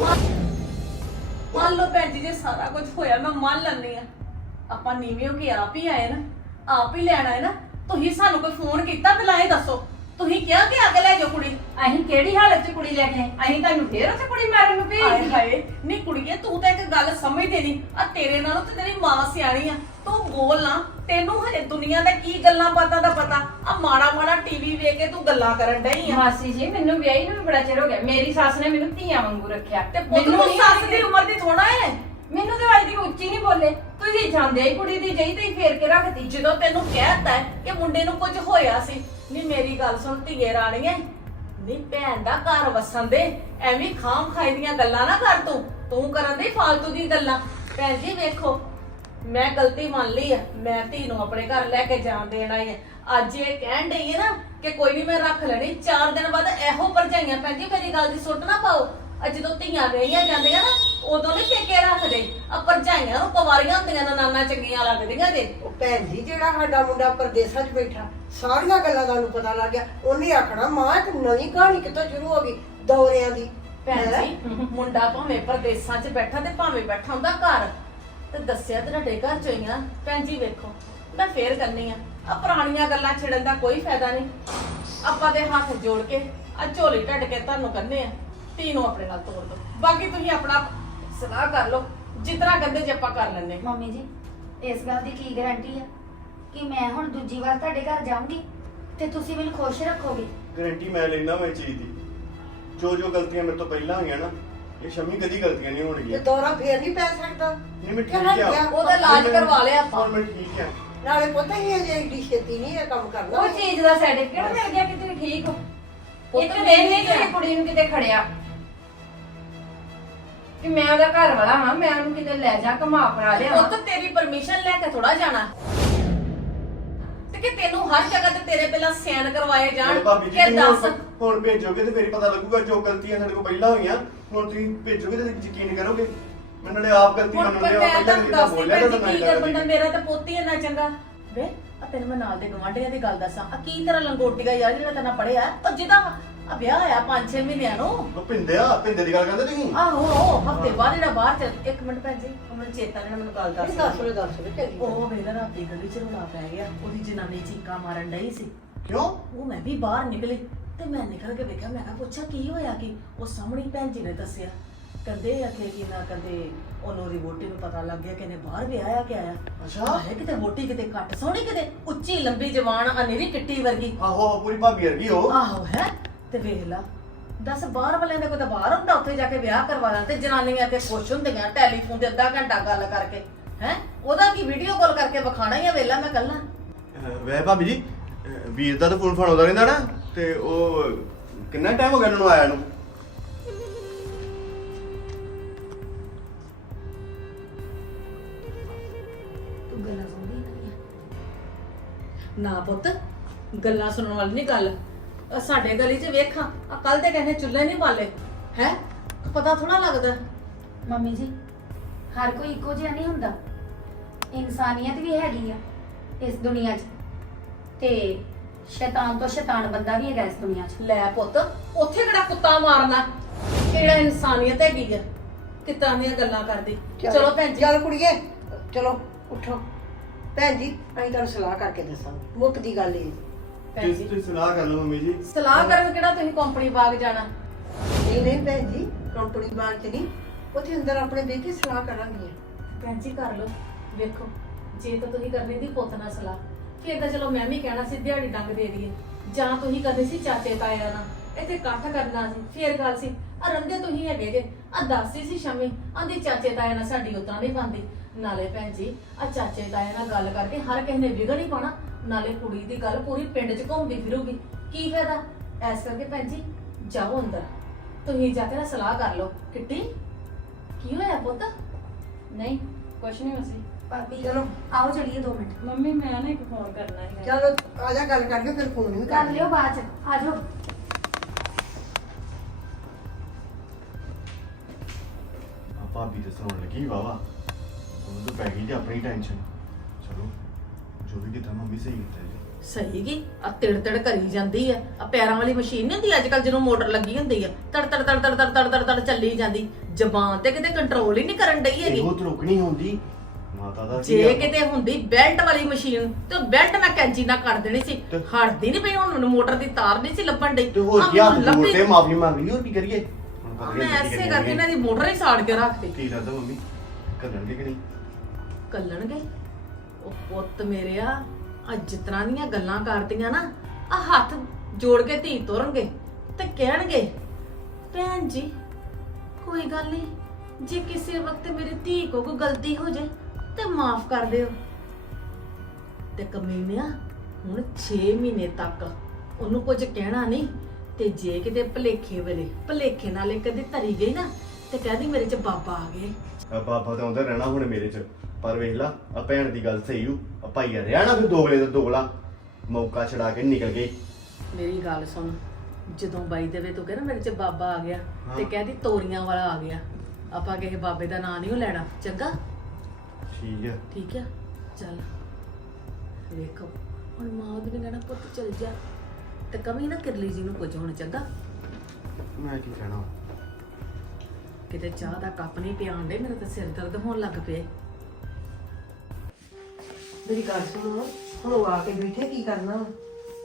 S5: ਮੰਨ ਲਓ ਭੈਣ ਜੀ ਜੇ ਸਾਰਾ ਕੁਝ ਹੋਇਆ ਮੈਂ ਮੰਨ ਲੈਂਦੀ ਆ, ਆਪਾਂ ਨੀਵੇਂ ਹੋ ਕੇ ਆਪ ਹੀ ਆਏ ਨਾ, ਆਪ ਹੀ ਲੈਣ ਆਏ ਨਾ। ਤੁਸੀਂ ਸਾਨੂੰ ਕੋਈ ਫੋਨ ਕੀਤਾ ਪਹਿਲਾਂ ਇਹ ਦੱਸੋ, ਤੁਸੀਂ ਕਿਹਾ ਕਿ ਆ ਕੇ ਲੈ ਜਾਓ ਕੁੜੀ?
S1: ਅਸੀਂ ਕਿਹੜੀ ਹਾਲਤ 'ਚ ਕੁੜੀ ਲੈ ਕੇ ਆਏ? ਅਸੀਂ ਤੁਹਾਨੂੰ ਫੇਰ ਉੱਥੇ ਕੁੜੀ ਮਾਰਨ ਨੂੰ ਭੇਜ
S5: ਹਾਏ
S1: ਦਿੱਤੀ।
S5: ਹਾਏ ਨਹੀਂ ਕੁੜੀਏ, ਤੂੰ ਤਾਂ ਇੱਕ ਗੱਲ ਸਮਝਦੇ ਨਹੀਂ। ਆ ਤੇਰੇ ਨਾਲੋਂ ਤੇ ਤੇਰੀ ਮਾਂ ਸਿਆਣੀ ਆ, ਤੂੰ ਬੋਲ ਨਾ। ਤੈਨੂੰ ਹਜੇ ਦੁਨੀਆ ਦਾ ਕੀ ਗੱਲਾਂ ਬਾਤਾਂ ਦਾ ਪਤਾ। ਆ ਮਾੜਾ ਮਾੜਾ ਟੀਵੀ ਵੇਖ ਕੇ ਤੂੰ ਗੱਲਾਂ ਕਰਨ ਡਈ ਆ।
S1: ਮਾਸੀ ਜੀ, ਮੈਨੂੰ ਵਿਆਹੀ ਨੂੰ ਵੀ ਬੜਾ ਚਿਰ ਹੋ ਗਿਆ। ਮੇਰੀ ਸੱਸ ਨੇ ਮੈਨੂੰ ਧੀਆਂ ਵਾਂਗੂ ਰੱਖਿਆ
S5: ਤੇ ਪੁੱਤ ਨੂੰ
S1: ਨਹੀਂ
S5: ਸੱਸ ਦੀ ਉਮਰ ਦੀ ਥੋੜਾ ਹੈ।
S1: ਮੈਨੂੰ ਤੇ ਅੱਜ ਦੀ ਉੱਚੀ ਨਹੀਂ ਬੋਲੇ। ਤੁਸੀਂ ਜਾਂਦੇ ਹੀ ਕੁੜੀ ਦੀ ਜਈ ਤੇ ਹੀ ਫੇਰ ਕੇ ਰੱਖਤੀ।
S5: ਜਦੋਂ ਤੈਨੂੰ ਕਹਿਤਾ ਕਿ ਮੁੰਡੇ ਨੂੰ ਕੁਝ ਹੋਇਆ ਸੀ, ਨਹੀਂ ਮੇਰੀ ਗੱਲ ਸੁਣ ਧੀਏ ਰਾਣੀਏ, ਨਹੀਂ ਭੈਣ ਦਾ ਘਰ ਵਸਣ ਦੇ, ਐਵੇਂ ਖਾਮ ਖਾਈ ਦੀਆਂ ਗੱਲਾਂ ਨਾ ਕਰ। ਤੂੰ ਤੂੰ ਕਰਨ ਦੀ ਫਾਲਤੂ ਦੀ ਗੱਲਾਂ। ਭੈਣ ਜੀ ਵੇਖੋ, ਮੈਂ ਗਲਤੀ ਮੰਨ ਲਈ ਆ, ਮੈਂ ਧੀ ਨੂੰ ਆਪਣੇ ਘਰ ਲੈ ਕੇ ਜਾਣ ਦੇਣਾ ਹੀ ਹੈ। ਅੱਜ ਇਹ ਕਹਿਣ ਡਈ ਹੈ ਨਾ ਕਿ ਕੋਈ ਨਹੀਂ ਮੈਂ ਰੱਖ ਲੈਣੀ, ਚਾਰ ਦਿਨ ਬਾਅਦ ਇਹੋ ਭਰਜਾਈਆਂ। ਭੈਣ ਜੀ ਮੇਰੀ ਗੱਲ ਦੀ ਸੁੱਟ ਨਾ ਪਾਓ। ਆ ਜਦੋਂ ਧੀਆਂ ਵਿਆਹੀਆਂ ਜਾਂਦੀਆਂ ਨਾ, ਉਦੋਂ ਨਹੀਂ ਪੇਕੇ ਰੱਖਦੇ। ਆ ਭਰਜਾਈਆਂ ਨੂੰ ਕੁਵਾਰੀਆਂ ਹੁੰਦੀਆਂ ਨਾ ਨਾਨਾ ਚੰਗੀਆਂ ਲੱਗਦੀਆਂ ਜੇ।
S2: ਉਹ ਭੈਣ ਜੀ ਜਿਹੜਾ ਸਾਡਾ ਮੁੰਡਾ ਪਰਦੇਸਾਂ 'ਚ ਬੈਠਾ, ਸਾਰੀਆਂ ਗੱਲਾਂ ਦਾ ਉਹਨੂੰ ਪਤਾ ਲੱਗ ਗਿਆ। ਉਹਨੇ ਆਖਣਾ ਮਾਂ ਇੱਕ ਨਵੀਂ ਕਹਾਣੀ ਕਿੱਥੋਂ ਸ਼ੁਰੂ ਹੋ ਗਈ ਦੌਰਿਆਂ ਦੀ।
S5: ਭੈਣ
S2: ਹੈਂ?
S5: ਜੀ ਮੁੰਡਾ ਭਾਵੇਂ ਪਰਦੇਸਾਂ 'ਚ ਬੈਠਾ ਤੇ ਭਾਵੇਂ ਬੈਠਾ ਹੁੰਦਾ ਘਰ, ਤੇ ਦੱਸਿਆ ਤੇ ਤੁਹਾਡੇ ਘਰ 'ਚੋਂ ਹੀ ਆ। ਭੈਣ ਜੀ ਵੇਖੋ, ਮੈਂ ਫੇਰ ਕਰਨੀ ਆ, ਆ ਪੁਰਾਣੀਆਂ ਗੱਲਾਂ ਛੇੜਨ ਦਾ ਕੋਈ ਫਾਇਦਾ ਨਹੀਂ। ਆਪਾਂ ਦੇ ਹੱਥ ਜੋੜ ਕੇ ਆ ਝੋਲੀ ਢੱਡ ਕੇ ਤੁਹਾਨੂੰ ਕਹਿੰਦੇ ਆ, ਧੀ ਨੂੰ ਆਪਣੇ ਨਾਲ ਤੋੜ ਦੋ। ਬਾਕੀ ਤੁਸੀਂ ਆਪਣਾ ਸਲਾਹ ਕਰ ਲਓ, ਜਿਤਨਾ ਕਹਿੰਦੇ ਜੇ ਆਪਾਂ ਕਰ ਲੈਣੇ।
S3: ਮੰਮੀ ਜੀ, ਇਸ ਗੱਲ ਦੀ ਕੀ ਗਾਰੰਟੀ ਆ ਕਿ ਮੈਂ ਹੁਣ ਦੂਜੀ ਵਾਰ ਤੁਹਾਡੇ ਘਰ ਜਾਊਂਗੀ ਤੇ ਤੁਸੀਂ ਮੈਨੂੰ ਖੁਸ਼ ਰੱਖੋਗੇ?
S6: ਗਾਰੰਟੀ ਮੈਂ ਲੈਣਾ ਮੈਂ ਚੀਜ਼ ਦੀ। ਜੋ ਜੋ ਗਲਤੀਆਂ ਮੇਰੇ ਤੋਂ ਪਹਿਲਾਂ ਹੋਈਆਂ ਨਾ, ਇਹ ਸ਼ਮੀ ਕਦੀ ਗਲਤੀਆਂ ਨਹੀਂ
S2: ਤੇ
S6: ਹੋਣਗੀਆਂ।
S2: ਦੌਰਾ ਫੇਰ ਨਹੀਂ ਪੈ ਸਕਦਾ।
S6: ਨਹੀਂ ਮੈਂ
S2: ਕਿਆ
S6: ਠੀਕ
S2: ਗਿਆ?
S6: ਆ,
S5: ਉਹਦਾ ਇਲਾਜ ਕਰਵਾ ਲਿਆ ਆਪਾਂ।
S6: ਹੁਣ ਮੈਂ ਠੀਕ ਆ।
S2: ਨਾਲੇ ਪਤਾ ਹੀ ਅਜੇ ਏਡੀ ਛੇਤੀ ਨਹੀਂ ਇਹ ਕੰਮ ਕਰਨਾ।
S1: ਉਹ ਚੀਜ਼ ਦਾ ਸਰਟੀਫਿਕੇਟ ਮਿਲ ਗਿਆ ਕਿ ਤੁਸੀਂ ਠੀਕ ਹੋ।
S5: ਪੁੱਤ
S1: ਇੱਕ
S5: ਮੈਨੂੰ
S1: ਦਿਨ ਨਹੀਂ
S5: ਕਿਹਾ।
S1: ਤੁਸੀਂ ਕੁੜੀ ਨੂੰ ਕਿਤੇ ਖੜਿਆ ਕਿ ਮੈਂ ਉਹਦਾ ਘਰ ਵਾਲਾ ਹਾਂ, ਮੈਂ ਉਹਨੂੰ ਕਿਤੇ ਲੈ ਜਾ ਘੁਮਾ ਫਰਾ ਲਿਆ।
S5: ਪੁੱਤ ਤੇਰੀ ਪਰਮਿਸ਼ਨ ਲੈ ਕੇ ਥੋੜਾ ਜਾਣਾ, ਤੇ ਕਿ ਤੈਨੂੰ ਹਰ ਜਗ੍ਹਾ ਤੇ ਤੇਰੇ ਪਹਿਲਾਂ ਸਾਈਨ ਕਰਵਾਏ ਜਾਣ
S6: ਮੇਰੇ ਭਾਬੀ ਜੀ
S5: ਕਿ
S6: ਤੁਸੀਂ
S5: ਦੱਸ।
S6: ਹੁਣ- ਹੁਣ ਭੇਜੋਗੇ ਤੇ ਫੇਰ ਪਤਾ ਲੱਗੂਗਾ ਜੋ ਗਲਤੀਆਂ ਸਾਡੇ ਕੋਲ ਪਹਿਲਾਂ ਹੋਈਆਂ। ਹੁਣ ਤੁਸੀਂ ਭੇਜੋਗੇ ਤੇ ਯਕੀਨ ਕਰੋਗੇ। ਮੈਂ ਨਾਲੇ ਆਪ ਗਲਤੀ
S5: ਹੁਣ
S6: ਮੰਨ
S5: ਪਰ
S6: ਲਿਆ,
S5: ਮੈਂ
S6: ਪਹਿਲਾਂ
S5: ਤੁਹਾਨੂੰ
S6: ਕਿਦਾਂ
S5: ਦੱਸਦੀ
S6: ਬੋਲਿਆ
S5: ਭੈਣ ਜੀ
S6: ਤਾਂ
S5: ਕੀ
S6: ਮੈਂ
S5: ਕਰ
S6: ਕਰ
S5: ਬੰਦਾ, ਮੇਰਾ ਤਾਂ ਪੋਤੀ ਇੰਨਾ ਚੰਗਾ ਵੇ। ਆ ਤੈਨੂੰ ਮੈਂ ਨਾਲ ਦੇ ਗਵਾਂਢੀਆਂ ਦੀ ਗੱਲ ਦੱਸਾਂ, ਆ ਕੀ ਤਰ੍ਹਾਂ ਲੰਗੋਟੀਆ ਯਾਰ ਜਿਹੜਾ ਤੈਨਾਂ ਪੜਿਆ, ਉਹ ਜਿਹਦਾ ਆ ਵਿਆਹ ਆ ਪੰਜ ਛੇ ਮਹੀਨਿਆਂ ਨੂੰ।
S6: ਉਹ ਭਿੰਦਿਆ ਭਿੰਦੇ ਦੀ ਗੱਲ ਕਰਦੇ ਤੁਸੀਂ?
S5: ਆਹੋ ਹਫਤੇ ਬਾਅਦ ਜਿਹੜਾ ਬਾਹਰ ਚੱਲ। ਇੱਕ ਮਿੰਟ ਭੈਣ ਜੀ, ਉਹ ਮੈਨੂੰ ਚੇਤਾ ਨਹੀਂ, ਮੈਨੂੰ ਗੱਲ ਦੱਸ।
S2: ਦੱਸ ਵੇ ਦੱਸ ਵੇ ਚੱਲੀ।
S5: ਉਹ ਵੇਲਾ ਰਾਤੀ ਗਲੀ ਚ ਰੌਲਾ ਪੈ ਗਿਆ, ਉਹਦੀ ਜਨਾਨੀ ਚੀਕਾਂ ਮਾਰਨ ਡਈ ਸੀ।
S6: ਕਿਉਂ?
S5: ਉਹ ਮੈਂ ਵੀ ਬਾਹਰ ਨਿਕਲੀ ਤੇ ਮੈਂ ਨਿਕਲ ਕੇ ਵੇਖਿਆ। ਮੈਂ ਕਿਹਾ ਪੁੱਛਿਆ ਕੀ ਹੋਇਆ? ਕੀ ਉਹ ਸਾਹਮਣੇ ਭੈਣ ਜੀ ਨੇ ਦੱਸਿਆ, ਕਹਿੰਦੇ ਆਖੇ ਕਿ ਨਾ ਕਹਿੰਦੇ ਉਹਨੂੰ ਦੀ ਵੋਟੀ ਨੂੰ ਪਤਾ ਲੱਗ ਗਿਆ ਕਿ ਇਹਨੇ ਬਾਹਰ ਵਿਆਹਿਆ ਕਿ ਆਇਆ।
S6: ਅੱਛਾ।
S5: ਆਏ ਕਿਤੇ ਵੋਟੀ ਕਿਤੇ ਘੱਟ ਸੋਹਣੀ, ਕਿਤੇ ਉੱਚੀ ਲੰਬੀ ਜਵਾਨ, ਅਨੇਰੀ ਕਿੱਟੀ ਵਰਗੀ।
S6: ਆਹੋ ਪੂਰੀ ਭਾਬੀ ਵਰਗੀ ਹੋ।
S5: ਆਹੋ ਹੈ। ਤੇ ਵੇਖ ਲਾ, ਦੱਸ ਬਾਹਰ ਵਾਲਿਆਂ ਦੇ ਕੋਈ ਤਾਂ ਬਾਹਰ ਹੁੰਦਾ, ਉੱਥੇ ਜਾ ਕੇ ਵਿਆਹ ਕਰਵਾ ਲਾਂ। ਤੇ ਜਨਾਨੀਆਂ ਤੇ ਖੁਸ਼ ਹੁੰਦੀਆਂ ਟੈਲੀਫੋਨ ਤੇ ਅੱਧਾ ਘੰਟਾ ਗੱਲ ਕਰਕੇ। ਹੈ ਉਹਦਾ ਕੀ ਵੀਡੀਓ ਕਾਲ ਕਰਕੇ ਵਿਖਾਣਾ ਹੀ ਆ। ਵੇਲਾ ਮੈਂ ਕੱਲਾ
S6: ਵੈ ਭਾਬੀ ਜੀ, ਅਹ ਵੀਰ ਦਾ ਤਾਂ ਫੋਨ ਫਾਨ ਆਉਂਦਾ ਰਹਿੰਦਾ ਨਾ, ਤੇ ਉਹ ਕਿੰਨਾ ਟਾਈਮ ਹੋ ਗਿਆ ਉਹਨਾਂ ਨੂੰ ਆਇਆ ਨੂੰ?
S3: ਤੂੰ ਗੱਲਾਂ ਸੁਣਦੀ ਨਹੀਂ ਆ?
S5: ਨਾ ਪੁੱਤ, ਗੱਲਾਂ ਸੁਣਨ ਵਾਲੀ ਨਹੀਂ ਗੱਲ। ਆਹ ਸਾਡੇ ਗਲੀ 'ਚ ਵੇਖਾਂ, ਆ ਕੱਲ ਦੇ ਕਹਿੰਦੇ ਚੁੱਲ੍ਹੇ ਨਹੀਂ ਬਾਲੇ ਹੈ, ਪਤਾ ਥੋੜਾ ਲੱਗਦਾ।
S3: ਮੰਮੀ ਜੀ, ਹਰ ਕੋਈ ਇੱਕੋ ਜਿਹਾ ਨਹੀਂ ਹੁੰਦਾ। ਇਨਸਾਨੀਅਤ ਵੀ ਹੈਗੀ ਆ ਇਸ ਦੁਨੀਆ 'ਚ, ਤੇ ਸ਼ੈਤਾਨ ਤੋਂ ਸ਼ੈਤਾਨ ਬੰਦਾ ਵੀ ਹੈਗਾ ਇਸ ਦੁਨੀਆ 'ਚ।
S5: ਲੈ ਪੁੱਤ, ਉੱਥੇ ਕਿਹੜਾ ਕੁੱਤਾ ਮਾਰਨਾ, ਕਿਹੜਾ ਇਨਸਾਨੀਅਤ ਹੈਗੀ ਆ। ਕਿੱਦਾਂ ਦੀਆਂ ਗੱਲਾਂ ਕਰਦੀ। ਚਲੋ ਭੈਣ ਜੀ,
S2: ਚੱਲ ਕੁੜੀਏ, ਚਲੋ ਉੱਠੋ। ਭੈਣ ਜੀ ਅਸੀਂ ਤੁਹਾਨੂੰ ਸਲਾਹ ਕਰਕੇ ਦੱਸਾਂਗੇ। ਮੁੱਕ ਦੀ ਗੱਲ ਇਹ।
S5: ਭੈਣ
S6: ਤੁਸੀਂ
S5: ਜੀ
S6: ਤੁਸੀਂ ਸਲਾਹ ਕਰ ਲਓ ਮੰਮੀ ਜੀ।
S5: ਸਲਾਹ ਕਰਨ ਕਿਹੜਾ ਤੁਸੀਂ ਕੰਪਨੀ ਬਾਗ ਜਾਣਾ?
S2: ਨਹੀਂ ਨਹੀਂ ਭੈਣ ਜੀ, ਕੰਪਨੀ ਬਾਗ ਚ ਨਹੀਂ, ਉੱਥੇ ਅੰਦਰ ਆਪਣੇ ਬਹਿ ਕੇ ਸਲਾਹ ਕਰਾਂਗੇ।
S5: ਭੈਣ ਜੀ ਕਰ ਲਓ। ਵੇਖੋ ਜੇ ਤਾਂ ਤੁਸੀਂ ਕਰਨੀ ਦੀ ਪੁੱਤ ਨਾਲ ਸਲਾਹ, ਫਿਰ ਤਾਂ ਚਲੋ ਮੈਂ ਵੀ ਕਹਿਣਾ ਸੀ ਦਿਹਾੜੀ ਡੰਗ ਦੇ ਦਈਏ, ਜਾਂ ਤੁਸੀਂ ਕਰਨੀ ਸੀ ਚਾਚੇ ਤਾਇਆ ਨਾਲ ਇੱਥੇ ਇਕੱਠ ਕਰਨਾ ਸੀ, ਫੇਰ ਗੱਲ ਸੀ। ਆ ਰੰਦੇ ਤੁਸੀਂ ਹੈਗੇ ਜੇ, ਆ ਦੱਸਦੀ ਸੀ ਸ਼ਮੀ ਆਂਦੀ ਚਾਚੇ ਤਾਇਆ ਨਾਲ ਸਾਡੀ ਉਤਰਾ ਨਹੀਂ ਬਣਦੀ। ਨਾਲੇ ਭੈਣ ਜੀ ਆ ਚਾਚੇ ਤਾਇਆ ਨਾਲ ਗੱਲ ਕਰਕੇ ਹਰ ਕਿਸੇ ਨੇ ਵਿਗੜ ਹੀ ਪਾਉਣਾ, ਨਾਲੇ ਕੁੜੀ ਦੀ ਗੱਲ ਪੂਰੀ ਪਿੰਡ 'ਚ ਘੁੰਮਦੀ ਫਿਰੂਗੀ, ਕੀ ਫਾਇਦਾ। ਐਸ ਕਰਕੇ ਭੈਣ ਜੀ ਜਾਓ ਅੰਦਰ, ਤੁਸੀਂ ਜਾ ਕੇ ਨਾ ਸਲਾਹ ਕਰ ਲਓ। ਕਿੱਟੀ ਕੀ ਹੋਇਆ ਪੁੱਤ?
S1: ਨਹੀਂ ਕੁਛ ਨਹੀਂ ਵਸੀ।
S3: ਭਾਬੀ
S2: ਚਲੋ
S3: ਆਓ ਚਲੀਏ ਦੋ ਮਿੰਟ।
S1: ਮੰਮੀ ਮੈਂ ਨਾ ਇੱਕ ਫੋਨ ਕਰਨਾ ਹੈ।
S2: ਚਲੋ ਆ ਜਾ ਗੱਲ ਕਰਕੇ ਫਿਰ ਫੋਨ ਵੀ
S3: ਕਰ ਲਿਓ ਬਾਅਦ 'ਚ, ਆ ਜਾਓ।
S6: ਭਾਬੀ ਤੇ ਸੁਣਨ ਲੱਗੀ ਵਾਵਾ ਉਹਨੂੰ ਤਾਂ ਪੈ ਗਈ ਤੇ ਆਪਣੀ ਟੈਨਸ਼ਨ। ਚਲੋ ਜੋ ਵੀ ਕੀਤਾ ਮੰਮੀ ਸਹੀ ਕੀਤਾ ਜੀ।
S5: ਸਹੀ ਗੀ ਆ ਤਿੜ ਤਿੜ ਕਰੀ ਜਾਂਦੀ ਆ ਆ ਪੈਰਾਂ ਵਾਲੀ ਮਸ਼ੀਨ ਨਹੀਂ ਹੁੰਦੀ ਅੱਜ ਕੱਲ ਜਿਹਨੂੰ ਮੋਟਰ ਲੱਗੀ ਹੁੰਦੀ ਆ ਤੜ ਤੜ ਤੜ ਤੜ ਤੜ ਤੜ ਤੜ ਤੜ ਚੱਲੀ ਜਾਂਦੀ ਜ਼ਬਾਨ ਤੇ ਕਿਤੇ ਕੰਟਰੋਲ ਹੀ ਨਹੀਂ ਕਰਨ ਡਈ ਹੈਗੀ।
S6: ਇਹੋ ਤਾਂ ਰੁਕਣੀ ਹੁੰਦੀ ਮਾਤਾ ਦਾ ਕੀ
S5: ਜੇ
S6: ਆ?
S5: ਕਿਤੇ ਹੁੰਦੀ ਬੈਲਟ ਵਾਲੀ ਮਸ਼ੀਨ ਤੇ ਬੈਲਟ ਨਾਲ ਕੈਂਚੀ ਨਾਲ ਕੱਢ ਦੇਣੀ ਸੀ।
S6: ਤੇ-
S5: ਹਟਦੀ ਨਹੀਂ ਪਈ ਹੁਣ ਮੈਨੂੰ ਮੋਟਰ ਦੀ ਤਾਰ ਨਹੀਂ ਸੀ ਲੱਭਣ ਡਈ
S6: ਤੇ ਹੋਰ
S5: ਆਹ
S6: ਕੀ ਹੱਥ
S5: ਮੈਨੂੰ
S6: ਜੋੜ
S5: ਲੱਭੀ-
S6: ਤੇ ਮਾਫੀ ਮੰਗ ਲਈ ਹੋਰ ਕੀ ਕਰੀਏ ਹੁਣ ਪਤਾ ਨੀ
S5: ਮੈਂ
S6: ਕੀ
S5: ਐਸੇ
S6: ਕਰੀਏ।
S5: ਕਰਕੇ ਇਹਨਾਂ ਦੀ ਮੋਟਰ ਹੀ ਸਾੜ ਕੇ ਰੱਖਤੀ।
S6: ਕੀ ਲੱਗਦਾ ਮੰਮੀ ਕਰਨਗੇ ਕਿ ਨਹੀਂ?
S5: ਕੱਲਣਗੇ ਉਹ ਪੁੱਤ ਮੇਰਿਆ ਆ ਜਿਤਨਾ ਦੀਆਂ ਗੱਲਾਂ ਕਰਦੀਆਂ ਨਾ ਆ ਹੱਥ ਜੋੜ ਕੇ ਧੀ ਤੋਰਨਗੇ ਤੇ ਕਹਿਣਗੇ ਭੈਣ ਜੀ ਕੋਈ ਗੱਲ ਨਹੀਂ ਜੇ ਕਿਸੇ ਵਕਤ ਮੇਰੀ ਧੀ ਕੋ ਕੋਈ ਗਲਤੀ ਹੋ ਜਾਏ ਤੇ ਮਾਫ ਕਰ ਦਿਓ। ਤੇ ਕਮੀਨਿਆ ਹੁਣ ਛੇ ਮਹੀਨੇ ਤੱਕ ਉਹਨੂੰ ਕੁਝ ਕਹਿਣਾ ਨਹੀਂ ਤੇ ਜੇ ਕਿਤੇ ਭਲੇਖੇ ਵੇਲੇ ਭਲੇਖੇ ਨਾਲ ਇੱਕ ਕਦੇ ਧਰੀ ਗਈ ਨਾ ਤੇ ਕਹਿੰਦੀ ਮੇਰੇ ਚ ਬਾਬਾ ਆ ਗਏ।
S6: ਆ ਬਾਬਾ ਤਾਂ ਆਉਂਦਾ ਰਹਿਣਾ ਹੁਣ ਮੇਰੇ ਚ ਪਰ ਵੇਖ ਲਾ ਆ ਭੈਣ ਦੀ ਗੱਲ ਸਹੀ ਹੂ ਆ ਭਾਈਆ ਰਿਹਾ ਨਾ ਫਿਰ ਦੋਗਲੇ ਦਾ ਦੋਗਲਾ ਮੌਕਾ ਛਡਾ ਕੇ ਨਿਕਲ ਗਈ।
S5: ਮੇਰੀ ਗੱਲ ਸੁਣ ਜਦੋਂ ਬਾਈ ਦੇਵੇ ਤੂੰ ਕਹਿੰਦਾ ਮੇਰੇ ਚ ਬਾਬਾ ਆ ਗਿਆ ਤੇ
S6: ਹਾਂ।
S5: ਕਹਿੰਦੀ ਤੋਰੀਆਂ ਵਾਲਾ ਆ ਗਿਆ ਆਪਾਂ ਕਿਸੇ ਬਾਬੇ ਦਾ ਨਾਂ ਨਹੀਂ ਲੈਣਾ ਚੰਗਾ
S6: ਠੀਕ ਆ
S5: ਠੀਕ ਆ ਚੱਲ ਵੇਖੋ ਹੁਣ ਮਾਂ ਉਹਦੇ ਨੇ ਕਹਿਣਾ ਪੁੱਤ ਚੱਲ ਜਾ ਤੇ ਕਮੀ ਨਾ ਕਿਰਲੀ ਜੀ ਨੂੰ ਕੁਝ ਹੁਣ ਚੰਗਾ
S6: ਮੈਂ ਕੀ ਕਹਿਣਾ।
S5: ਕਿਤੇ ਚਾਹ ਦਾ ਕੱਪ ਨਹੀਂ ਪਿਆਣ ਦੇ ਮੇਰਾ ਤਾਂ ਸਿਰ ਦਰਦ ਹੋਣ ਲੱਗ ਪਿਆ।
S2: ਮੇਰੀ ਗੱਲ ਸੁਣੋ ਹੁਣ ਉਹ ਆ ਕੇ ਬੈਠੇ ਕੀ ਕਰਨਾ ਵਾ?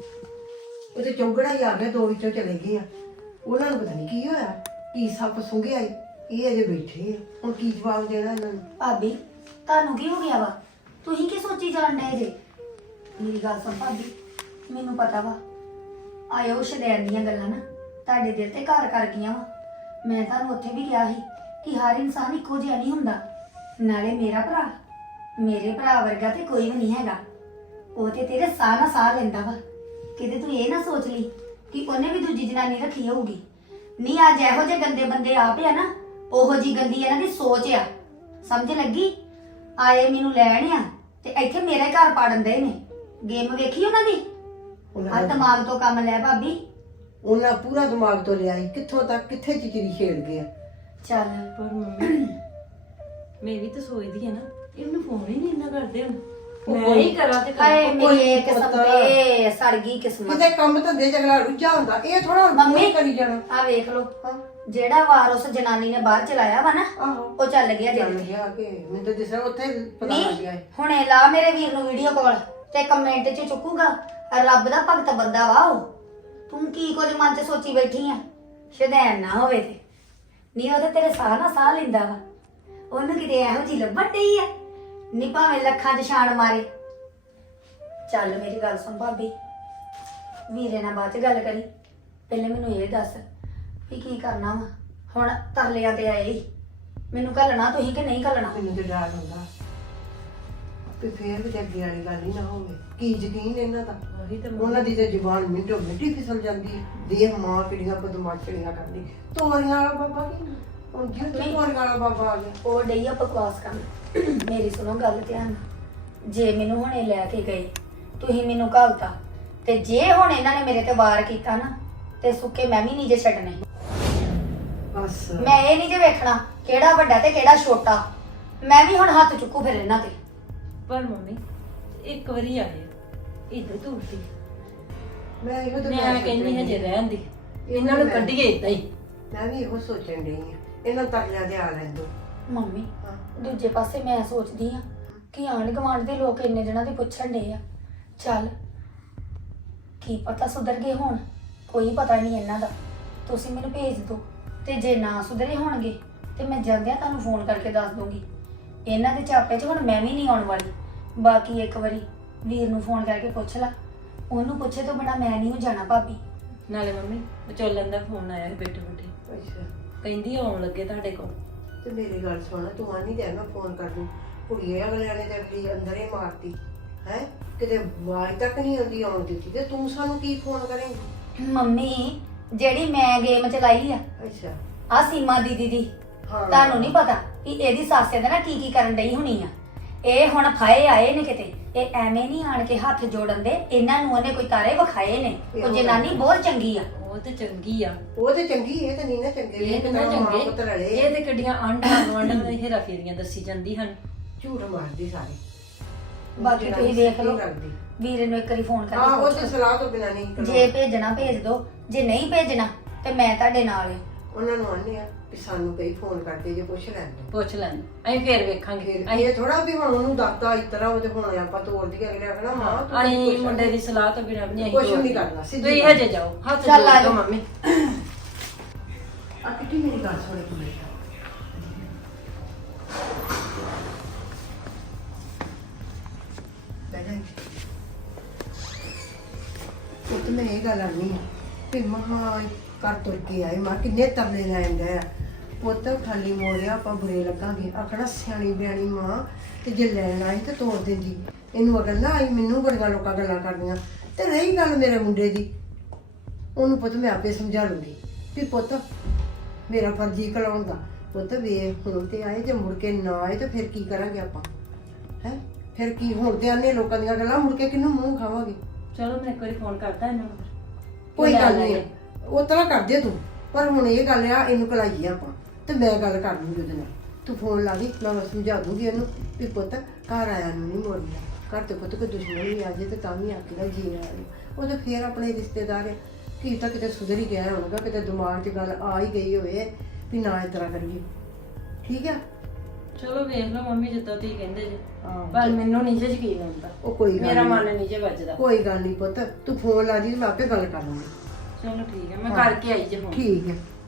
S2: ਉਹ ਤੇ ਚੌਂਕੜਾ ਹੀ ਆ ਗਿਆ ਦੋ ਵਿੱਚੋਂ ਚਲੇ ਗਏ ਆ। ਉਹਨਾਂ ਨੂੰ ਪਤਾ ਨਹੀਂ ਕੀ ਹੋਇਆ ਕੀ ਸੱਪ ਸੁੰਘਿਆ ਈ। ਇਹ ਅਜੇ ਬੈਠੇ ਆ ਹੁਣ ਕੀ ਜਵਾਬ ਦੇਣਾ ਇਹਨਾਂ ਨੂੰ?
S3: ਭਾਬੀ ਤੁਹਾਨੂੰ ਕੀ ਹੋ ਗਿਆ ਵਾ? ਤੁਸੀਂ ਕੀ ਸੋਚੀ ਜਾਣ ਡਏ ਜੇ? ਮੇਰੀ ਗੱਲ ਸੁਣ ਭਾਬੀ, ਮੈਨੂੰ ਪਤਾ ਵਾ ਆਇਓ ਸ਼ਦੈਨ ਦੀਆਂ ਗੱਲਾਂ ਨਾ ਤੁਹਾਡੇ ਦਿਲ ਤੇ ਘਰ ਕਰ ਗਈਆਂ ਵਾ। ਮੈਂ ਤੁਹਾਨੂੰ ਉੱਥੇ ਵੀ ਕਿਹਾ ਸੀ ਕਿ ਹਰ ਇਨਸਾਨ ਇੱਕੋ ਜਿਹਾ ਨਹੀਂ ਹੁੰਦਾ। ਨਾਲੇ ਮੇਰਾ ਭਰਾ ਮੇਰੇ ਭਰਾ ਵਰਗਾ ਤੇ ਕੋਈ ਵੀ ਨਹੀਂ ਹੈਗਾ। ਉਹ ਤੇ ਤੇਰੇ ਸਾਹ ਨਾਲ ਸਾਹ ਲੈਂਦਾ ਵਾ। ਕਿਤੇ ਤੂੰ ਇਹ ਨਾ ਸੋਚ ਲਈ ਕਿ ਉਹਨੇ ਵੀ ਦੂਜੀ ਜਨਾਨੀ ਰੱਖੀ ਹੋਊਗੀ। ਨਹੀਂ ਅੱਜ ਇਹੋ ਜਿਹੇ ਗੰਦੇ ਬੰਦੇ ਆਪ ਆ ਨਾ ਉਹੋ ਜੀ ਗੰਦੀ ਇਹਨਾਂ ਦੀ ਸੋਚ ਆ। ਸਮਝ ਲੱਗੀ? ਆਏ ਮੈਨੂੰ ਲੈਣ ਆ ਤੇ ਇੱਥੇ ਮੇਰੇ ਘਰ ਪਾੜਨ ਦੇ ਨੇ। ਗੇਮ ਵੇਖੀ ਉਹਨਾਂ ਦੀ?
S2: ਉਹਨਾਂ
S3: ਆ
S2: ਨੇ-
S3: ਦਿਮਾਗ ਤੋਂ ਕੰਮ ਲੈ ਭਾਬੀ।
S2: ਉਹਨਾਂ ਪੂਰਾ ਦਿਮਾਗ ਤੋਂ ਲਿਆ ਈ। ਕਿੱਥੋਂ ਤੱਕ ਕਿੱਥੇ ਚਿਚਰੀ ਛੇੜ ਗਿਆ।
S3: ਚੱਲ
S1: ਪਰ ਮੰਮੀ ਮੈਂ ਵੀ ਤਾਂ ਸੋਚਦੀ ਆ ਨਾ ਇਹਨੂੰ ਫੋਨ ਹੀ ਨਹੀਂ ਇੰਨਾ ਕਰਦੇ ਹੁਣ
S2: ਉਹ
S1: ਮੈਂ
S2: ਕੋਈ-
S1: ਹੀ ਕਰਾਂ ਤੇ
S3: ਹਾਏ
S1: ਕਰਾਂ।
S3: ਮੇਰੀ ਇਹ
S2: ਪੁੱਤ।
S3: ਕਿਸਮ ਤੇ ਸੜ ਗਈ ਕਿਸਮਤ।
S2: ਕਿਤੇ ਕੰਮ ਧੰਦੇ ਚ ਅਗਲਾ ਰੁੱਝਾ ਹੁੰਦਾ ਇਹ ਥੋੜਾ
S3: ਮੰਮੀ
S2: ਕਰੀ ਜਾਣਾ।
S3: ਆ ਵੇਖ ਲੋ ਜਿਹੜਾ ਵਾਰ ਉਸ ਜਨਾਨੀ ਨੇ ਬਾਹਰ ਚਲਾਇਆ ਵਾ ਨਾ
S2: ਆਹੋ
S3: ਉਹ ਚੱਲ ਗਿਆ
S2: ਚੱਲ
S3: ਜਲਦੀ।
S2: ਗਿਆ ਕਿ ਮੈਨੂੰ ਤਾਂ ਦਿਸਿਆ ਉੱਥੇ ਪਤਾ ਲੱਗ ਗਿਆ
S3: ਨਹੀਂ
S2: ਏ।
S3: ਹੁਣੇ ਲਾ ਮੇਰੇ ਵੀਰ ਨੂੰ ਵੀਡੀਓ ਕਾਲ ਤੇ ਕਮੈਂਟ 'ਚ ਚੁੱਕੂਗਾ। ਰੱਬ ਦਾ ਭਗਤ ਬੰਦਾ ਵਾ ਉਹ। ਤੂੰ ਕੀ ਕੁਝ ਮਨ 'ਚ ਸੋਚੀ ਬੈਠੀ ਆ? ਸ਼ੈਤਾਨ ਨਾ ਹੋਵੇ ਤੇ ਨਹੀਂ ਉਹ ਤੇ ਤੇਰੇ ਸਾਹ ਨਾਲ ਸਾਹ ਲੈਂਦਾ ਵਾ। ਉਹਨੂੰ ਕਿਤੇ ਇਹੋ ਜਿਹੀ ਲੱਭਣ ਡਈ ਆ ਨਹੀਂ ਭਾਵੇਂ ਲੱਖਾਂ 'ਚ ਛਾਣ ਮਾਰੇ। ਚੱਲ ਮੇਰੀ ਗੱਲ ਸੁਣ ਭਾਬੀ, ਵੀਰੇ ਨਾਲ ਬਾਅਦ 'ਚ ਗੱਲ ਕਰੀ। ਪਹਿਲੇ ਮੈਨੂੰ ਇਹ ਦੱਸ ਵੀ ਕੀ ਕਰਨਾ ਵਾ ਹੁਣ? ਤਰਲਿਆਂ ਤੇ ਆਏ ਈ। ਮੈਨੂੰ ਘੱਲਣਾ ਤੁਸੀਂ ਕਿ ਨਹੀਂ ਘੱਲਣਾ?
S2: ਮੈਨੂੰ ਤੇ ਡਰ ਹੁੰਦਾ ਤੇ ਫੇਰ ਵੀ ਤੇ ਅੱਗੇ ਵਾਲੀ ਗੱਲ ਹੀ ਨਾ ਹੋਵੇ। ਕੀ ਯਕੀਨ ਇਹਨਾਂ ਦਾ?
S1: ਉਹੀ ਤਾਂ
S2: ਉਹਨਾਂ ਦੀ ਤੇ ਜ਼ੁਬਾਨ ਮਿੰਟੋ ਮਿੰਟੀ ਫਿਸਲ ਜਾਂਦੀ ਹੈ। ਦੇਖ ਮਾਂ ਕਿਹੜੀਆਂ ਬਦਮਾਸ਼ੀਆਂ ਕਰਦੀ। ਤੋਰੀਆਂ ਵਾਲਾ ਬਾਬਾ ਕੀ ਹੁਣ ਜਿਉਂ ਤੋਰੀਆਂ ਵਾਲਾ ਬਾਬਾ ਆ ਗਿਆ।
S3: ਉਹ ਡਈ ਆ ਬਕਵਾਸ ਕਰਨ। ਮੇਰੀ ਸੁਣੋ ਗੱਲ ਧਿਆਨ ਨਾਲ। ਜੇ ਮੈਨੂੰ ਹੁਣੇ ਲੈ ਕੇ ਗਏ ਤੁਸੀਂ ਮੈਨੂੰ ਘਲਤਾ ਤੇ ਜੇ ਹੁਣ ਇਹਨਾਂ ਨੇ ਮੇਰੇ ਤੇ ਵਾਰ ਕੀਤਾ ਨਾ ਤੇ ਸੁੱਕੇ ਮੈਂ ਵੀ ਨਹੀਂ ਜੇ ਛੱਡਣੇ।
S2: ਬਸ
S3: ਮੈਂ ਇਹ ਨਹੀਂ ਜੇ ਵੇਖਣਾ ਕਿਹੜਾ ਵੱਡਾ ਤੇ ਕਿਹੜਾ ਛੋਟਾ। ਮੈਂ ਵੀ ਹੁਣ ਹੱਥ ਚੁੱਕੂ ਫਿਰ ਇਹਨਾਂ ਤੇ।
S1: ਪਰ ਮੰਮੀ ਇੱਕ ਵਾਰੀ ਆਏ ਇੱਧਰ ਤੁਰਦੀ
S2: ਮੈਂ ਇਹੋ ਤਾਂ
S1: ਮੈਂ ਕਹਿੰਦੀ ਹਜੇ ਰਹਿਣ ਦੀ ਇਹਨਾਂ ਨੂੰ ਕੱਢੀਏ ਇਦਾਂ ਹੀ।
S2: ਮੈਂ ਵੀ ਇਹੋ ਸੋਚਣ ਡਈ ਆ ਇਹਨਾਂ ਤਰਲਿਆਂ ਦੇ ਆ ਲੈਣ ਦੋ।
S3: ਮੰਮੀ
S2: ਹਾਂ।
S3: ਦੂਜੇ ਪਾਸੇ ਮੈਂ ਸੋਚਦੀ ਆ ਕਿ ਆਂਢ ਗੁਆਂਢ ਦੇ ਲੋਕ ਇੰਨੇ ਜਣਾਂ ਦੇ ਪੁੱਛਣ ਡੇ ਆ। ਚੱਲ ਕੀ ਪਤਾ ਸੁਧਰ ਗਏ ਹੋਣ, ਕੋਈ ਪਤਾ ਨਹੀਂ ਇਹਨਾਂ ਦਾ। ਤੁਸੀਂ ਮੈਨੂੰ ਭੇਜ ਦਿਓ ਤੇ ਜੇ ਨਾ ਸੁਧਰੇ ਹੋਣਗੇ ਤੇ ਮੈਂ ਜਾਂਦਿਆਂ ਤੁਹਾਨੂੰ ਫੋਨ ਕਰਕੇ ਦੱਸ ਦੂੰਗੀ। ਇਹਨਾਂ ਦੇ ਚਾਪੇ 'ਚ ਹੁਣ ਮੈਂ ਵੀ ਨਹੀਂ ਆਉਣ ਵਾਲੀ। ਬਾਕੀ ਇੱਕ ਵਾਰੀ ਵੀਰ ਨੂੰ ਫੋਨ ਕਰਕੇ ਪੁੱਛ ਲਾ। ਉਹਨੂੰ ਪੁੱਛੇ ਤੋਂ ਬਿਨਾਂ ਮੈਂ ਨਹੀਂ ਜਾਣਾ ਭਾਬੀ।
S1: ਨਾਲੇ ਮੰਮੀ ਵਿਚੋਲਨ ਦਾ ਫੋਨ ਆਇਆ ਸੀ ਬੈਠੇ ਬੈਠੇ
S2: ਅੱਛਾ
S1: ਕਹਿੰਦੀ ਆਉਣ ਲੱਗੇ ਤੁਹਾਡੇ ਕੋਲ।
S2: ਤੇ ਮੇਰੀ ਗੱਲ ਸੁਣ ਤੂੰ ਆਨੀ ਤੇ ਮੈਂ ਫੋਨ ਕਰ ਦੂੰ। ਕੁੜੀਏ ਅਗਲਿਆਂ ਨੇ ਤੇ ਅਗਲੀ ਅੰਦਰ ਹੀ ਮਾਰਤੀ ਹੈ। ਕਿਤੇ ਆਵਾਜ਼ ਤੱਕ ਨਹੀਂ ਆਉਂਦੀ ਆਉਣ ਦਿੱਤੀ ਤੇ ਤੂੰ ਸਾਨੂੰ ਕੀ ਫੋਨ ਕਰੇਂਗੀ?
S3: ਮੰਮੀ ਜਿਹੜੀ ਮੈਂ ਗੇਮ ਚਲਾਈ ਆ
S2: ਅੱਛਾ
S3: ਆ ਸੀਮਾ ਦੀਦੀ ਦੀ,
S2: ਹਾਂ
S3: ਤੁਹਾਨੂੰ ਨਹੀਂ ਪਤਾ ਕਿ ਇਹਦੀ ਸੱਸ ਇਹਦੇ ਨਾਲ ਕੀ ਕੀ ਕਰਨ ਡਈ ਹੋਣੀ ਆ। ਇਹ ਹੁਣ ਫਾਏ ਆਏ ਨੇ ਕਿਤੇ। ਇਹ ਐਵੇਂ ਨਹੀਂ ਆਣ ਕੇ ਹੱਥ ਜੋੜਨ ਦੇ। ਇਹਨਾਂ ਨੂੰ ਉਹਨੇ ਕੋਈ ਤਾਰੇ ਵਿਖਾਏ ਨੇ। ਉਹ ਜਨਾਨੀ ਬਹੁਤ ਚੰਗੀ ਆ।
S1: ਉਹ ਤੇ ਚੰਗੀ ਆ
S2: ਉਹ ਤੇ ਚੰਗੀ ਇਹ ਤੇ ਨਹੀਂ ਨਾ ਚੰਗੇ
S1: ਇਹ ਤੇ ਨਾ
S2: ਮਾਂ ਪੁੱਤ
S1: ਚੰਗੇ
S2: ਰਲੇ
S1: ਇਹ ਤੇ ਕਿੱਡੀਆਂ ਆਂਢਾਂ ਗੁਆਂਢਾਂ ਦੇ ਹੇਰਾ ਫੇਰੀਆਂ ਦੱਸੀ ਜਾਂਦੀ ਹਨ।
S2: ਝੂਠ ਮਾਰਦੀ ਸਾਰੇ
S3: ਬਾਕੀ ਤੁਸੀਂ ਦੇਖ ਲਓ
S2: ਕਰਦੀ।
S3: ਵੀਰੇ ਨੂੰ ਇੱਕ ਵਾਰੀ ਫੋਨ
S2: ਹਾਂ ਉਹ
S3: ਕਰਕੇ
S2: ਤੇ
S3: ਪੁੱਛ
S2: ਸਲਾਹ ਤੋਂ ਬਿਨਾਂ ਨਹੀਂ
S3: ਲਓ।
S2: ਕਰਨਾ।
S3: ਜੇ ਭੇਜਣਾ ਭੇਜ ਦਿਓ, ਜੇ ਨਹੀਂ ਭੇਜਣਾ ਤੇ ਮੈਂ ਤੁਹਾਡੇ ਨਾਲ ਹਾਂ।
S2: ਉਹਨਾਂ ਨੂੰ ਆਨੇ ਆ ਕਿ ਸਾਨੂੰ ਕਈ ਫੋਨ ਕਰਦੇ ਜੇ ਪੁੱਛ ਲੈਣ ਦੋ
S1: ਪੁੱਛ ਲੈਣ ਅਸੀਂ ਫੇਰ ਵੇਖਾਂਗੇ
S2: ਫਿਰ ਇਹ ਥੋੜਾ ਵੀ ਹੁਣ ਉਹਨੂੰ ਦੱਸਦਾ ਇਸ ਤਰ੍ਹਾਂ ਉਹ ਤੇ ਹੁਣ ਆਪਾਂ ਤੋੜ ਦੀ ਅਗਲੇ ਆਖਣਾ ਮਾਂ ਤੂੰ
S1: ਅਸੀਂ
S2: ਕੁਛ
S1: ਮੁੰਡੇ ਦੀ ਸਲਾਹ ਤੋਂ ਬਿਨਾਂ ਵੀ ਨਹੀਂ
S2: ਕੁਛ ਨਹੀਂ ਕਰਨਾ, ਸਿੱਧੀ
S1: ਤੁਸੀਂ
S2: ਗੱਲ।
S1: ਹਜੇ ਜਾਓ ਹੱਥ
S3: ਚੱਲ
S1: ਜੋੜ
S3: ਆ
S1: ਦਿਓ
S3: ਜਾਓ।
S1: ਮੰਮੀ।
S2: ਆ ਕਿੱਟੀ ਮੇਰੀ ਗੱਲ ਸੁਣ ਇੱਕ ਮਿੰਟ ਬਹਿ ਜਾ ਉਹ ਤੇ ਮੈਂ ਇਹ ਗੱਲ ਆਨੀ ਆ ਕਿ ਮਹਾ ਕਰ ਤੁਰ ਕੇ ਆਏ ਮਾਂ ਕਿੰਨੇ ਤਰਲੇ ਲੈਣ ਗਏ ਆ ਪੁੱਤ ਖਾਲੀ ਮੋੜਿਆ ਆਪਾਂ ਬੁਰੇ ਲੱਗਾਂਗੇ ਆਖਣਾ ਸਿਆਣੀ ਬਿਆਣੀ ਮਾਂ ਤੇ ਜੇ ਲੈਣ ਆਈ ਤੇ ਤੋੜ ਦਿੰਦੀ ਇਹਨੂੰ ਅਗਰ ਨਾ ਆਈ ਮੈਨੂੰ ਬੜੀਆਂ ਲੋਕਾਂ ਗੱਲਾਂ ਕਰਦੀਆਂ ਤੇ ਰਹੀ ਗੱਲ ਮੇਰੇ ਮੁੰਡੇ ਦੀ ਉਹਨੂੰ ਪੁੱਤ ਮੈਂ ਆਪੇ ਸਮਝਾ ਲੂੰਗੀ ਵੀ ਪੁੱਤ ਮੇਰਾ ਫਰਜ਼ੀ ਕਲਾਉਣ ਦਾ ਪੁੱਤ ਵੇ ਹੁਣ ਤੇ ਆਏ ਜੇ ਮੁੜ ਕੇ ਨਾ ਆਏ ਤੇ ਫਿਰ ਕੀ ਕਰਾਂਗੇ ਆਪਾਂ ਹੈ ਫਿਰ ਕੀ ਹੁਣ ਤੇ ਆਨੇ ਲੋਕਾਂ ਦੀਆਂ ਗੱਲਾਂ ਮੁੜ ਕੇ ਕਿਹਨੂੰ ਮੂੰਹ ਖਾਵਾਂਗੇ
S1: ਚਲੋ ਮੈਂ ਇੱਕ ਵਾਰੀ ਫੋਨ ਕਰਦਾ ਇਹਨਾਂ ਨੂੰ।
S2: ਕੋਈ
S1: ਲੈ
S2: ਗੱਲ
S1: ਲੈਣਗੇ।
S2: ਨਹੀਂ ਉਹ ਤਰ੍ਹਾਂ ਕਰਦੇ ਤੂੰ ਪਰ ਹੁਣ ਇਹ ਗੱਲ ਆ ਇਹਨੂੰ ਕਲਾਈਏ ਆਪਾਂ ਤੇ ਮੈਂ ਗੱਲ ਕਰ ਲੂੰਗੀ ਉਹਦੇ ਨਾਲ ਤੂੰ ਫੋਨ ਲਾ ਲਈ ਮੈਂ ਸਮਝਾ ਦੂੰਗੀ ਇਹਨੂੰ ਵੀ ਪੁੱਤ ਘਰ ਆਇਆ ਨੂੰ ਨਹੀਂ ਮੋੜਨਾ ਘਰ ਤੇ ਪੁੱਤ ਕੋਈ ਦੁਸ਼ਮਣ ਵੀ ਆ ਜੇ ਤੇ ਤਾਂ ਵੀ ਆਖਦਾ ਜੀ ਆ ਰਹੀ ਉਹ ਤੇ ਫੇਰ ਆਪਣੇ ਰਿਸ਼ਤੇਦਾਰ ਆ, ਕੀ ਤਾਂ ਕਿਤੇ ਸੁਧਰ ਹੀ ਗਿਆ ਹੋਊਗਾ ਕਿਤੇ ਦਿਮਾਗ 'ਚ ਗੱਲ ਆ ਹੀ ਗਈ ਹੋਵੇ ਵੀ ਨਾ ਇਸ ਤਰ੍ਹਾਂ ਕਰੀਏ ਠੀਕ ਆ
S1: ਚਲੋ ਵੇਖ ਲਓ ਮੰਮੀ ਜਿੱਦਾਂ ਤੁਸੀਂ ਕਹਿੰਦੇ ਜੀ
S2: ਹਾਂ।
S1: ਪਰ ਮੈਨੂੰ ਨਹੀਂ ਜੇ ਯਕੀਨ ਹੁੰਦਾ
S2: ਉਹ ਕੋਈ ਗੱਲ
S1: ਮੇਰਾ
S2: ਨੀ।
S1: ਮਨ ਨਹੀਂ ਜੇ ਵੱਜਦਾ।
S2: ਕੋਈ ਗੱਲ ਨਹੀਂ ਪੁੱਤ ਤੂੰ ਫੋਨ ਲਾ ਦੀ ਮੈਂ ਆਪੇ ਗੱਲ ਕਰ ਲੂੰਗੀ
S1: ਚਲੋ ਠੀਕ ਹੈ ਮੈਂ ਕਰਕੇ ਆਈ ਜੇ ਹੁਣ।
S2: ਠੀਕ ਹੈ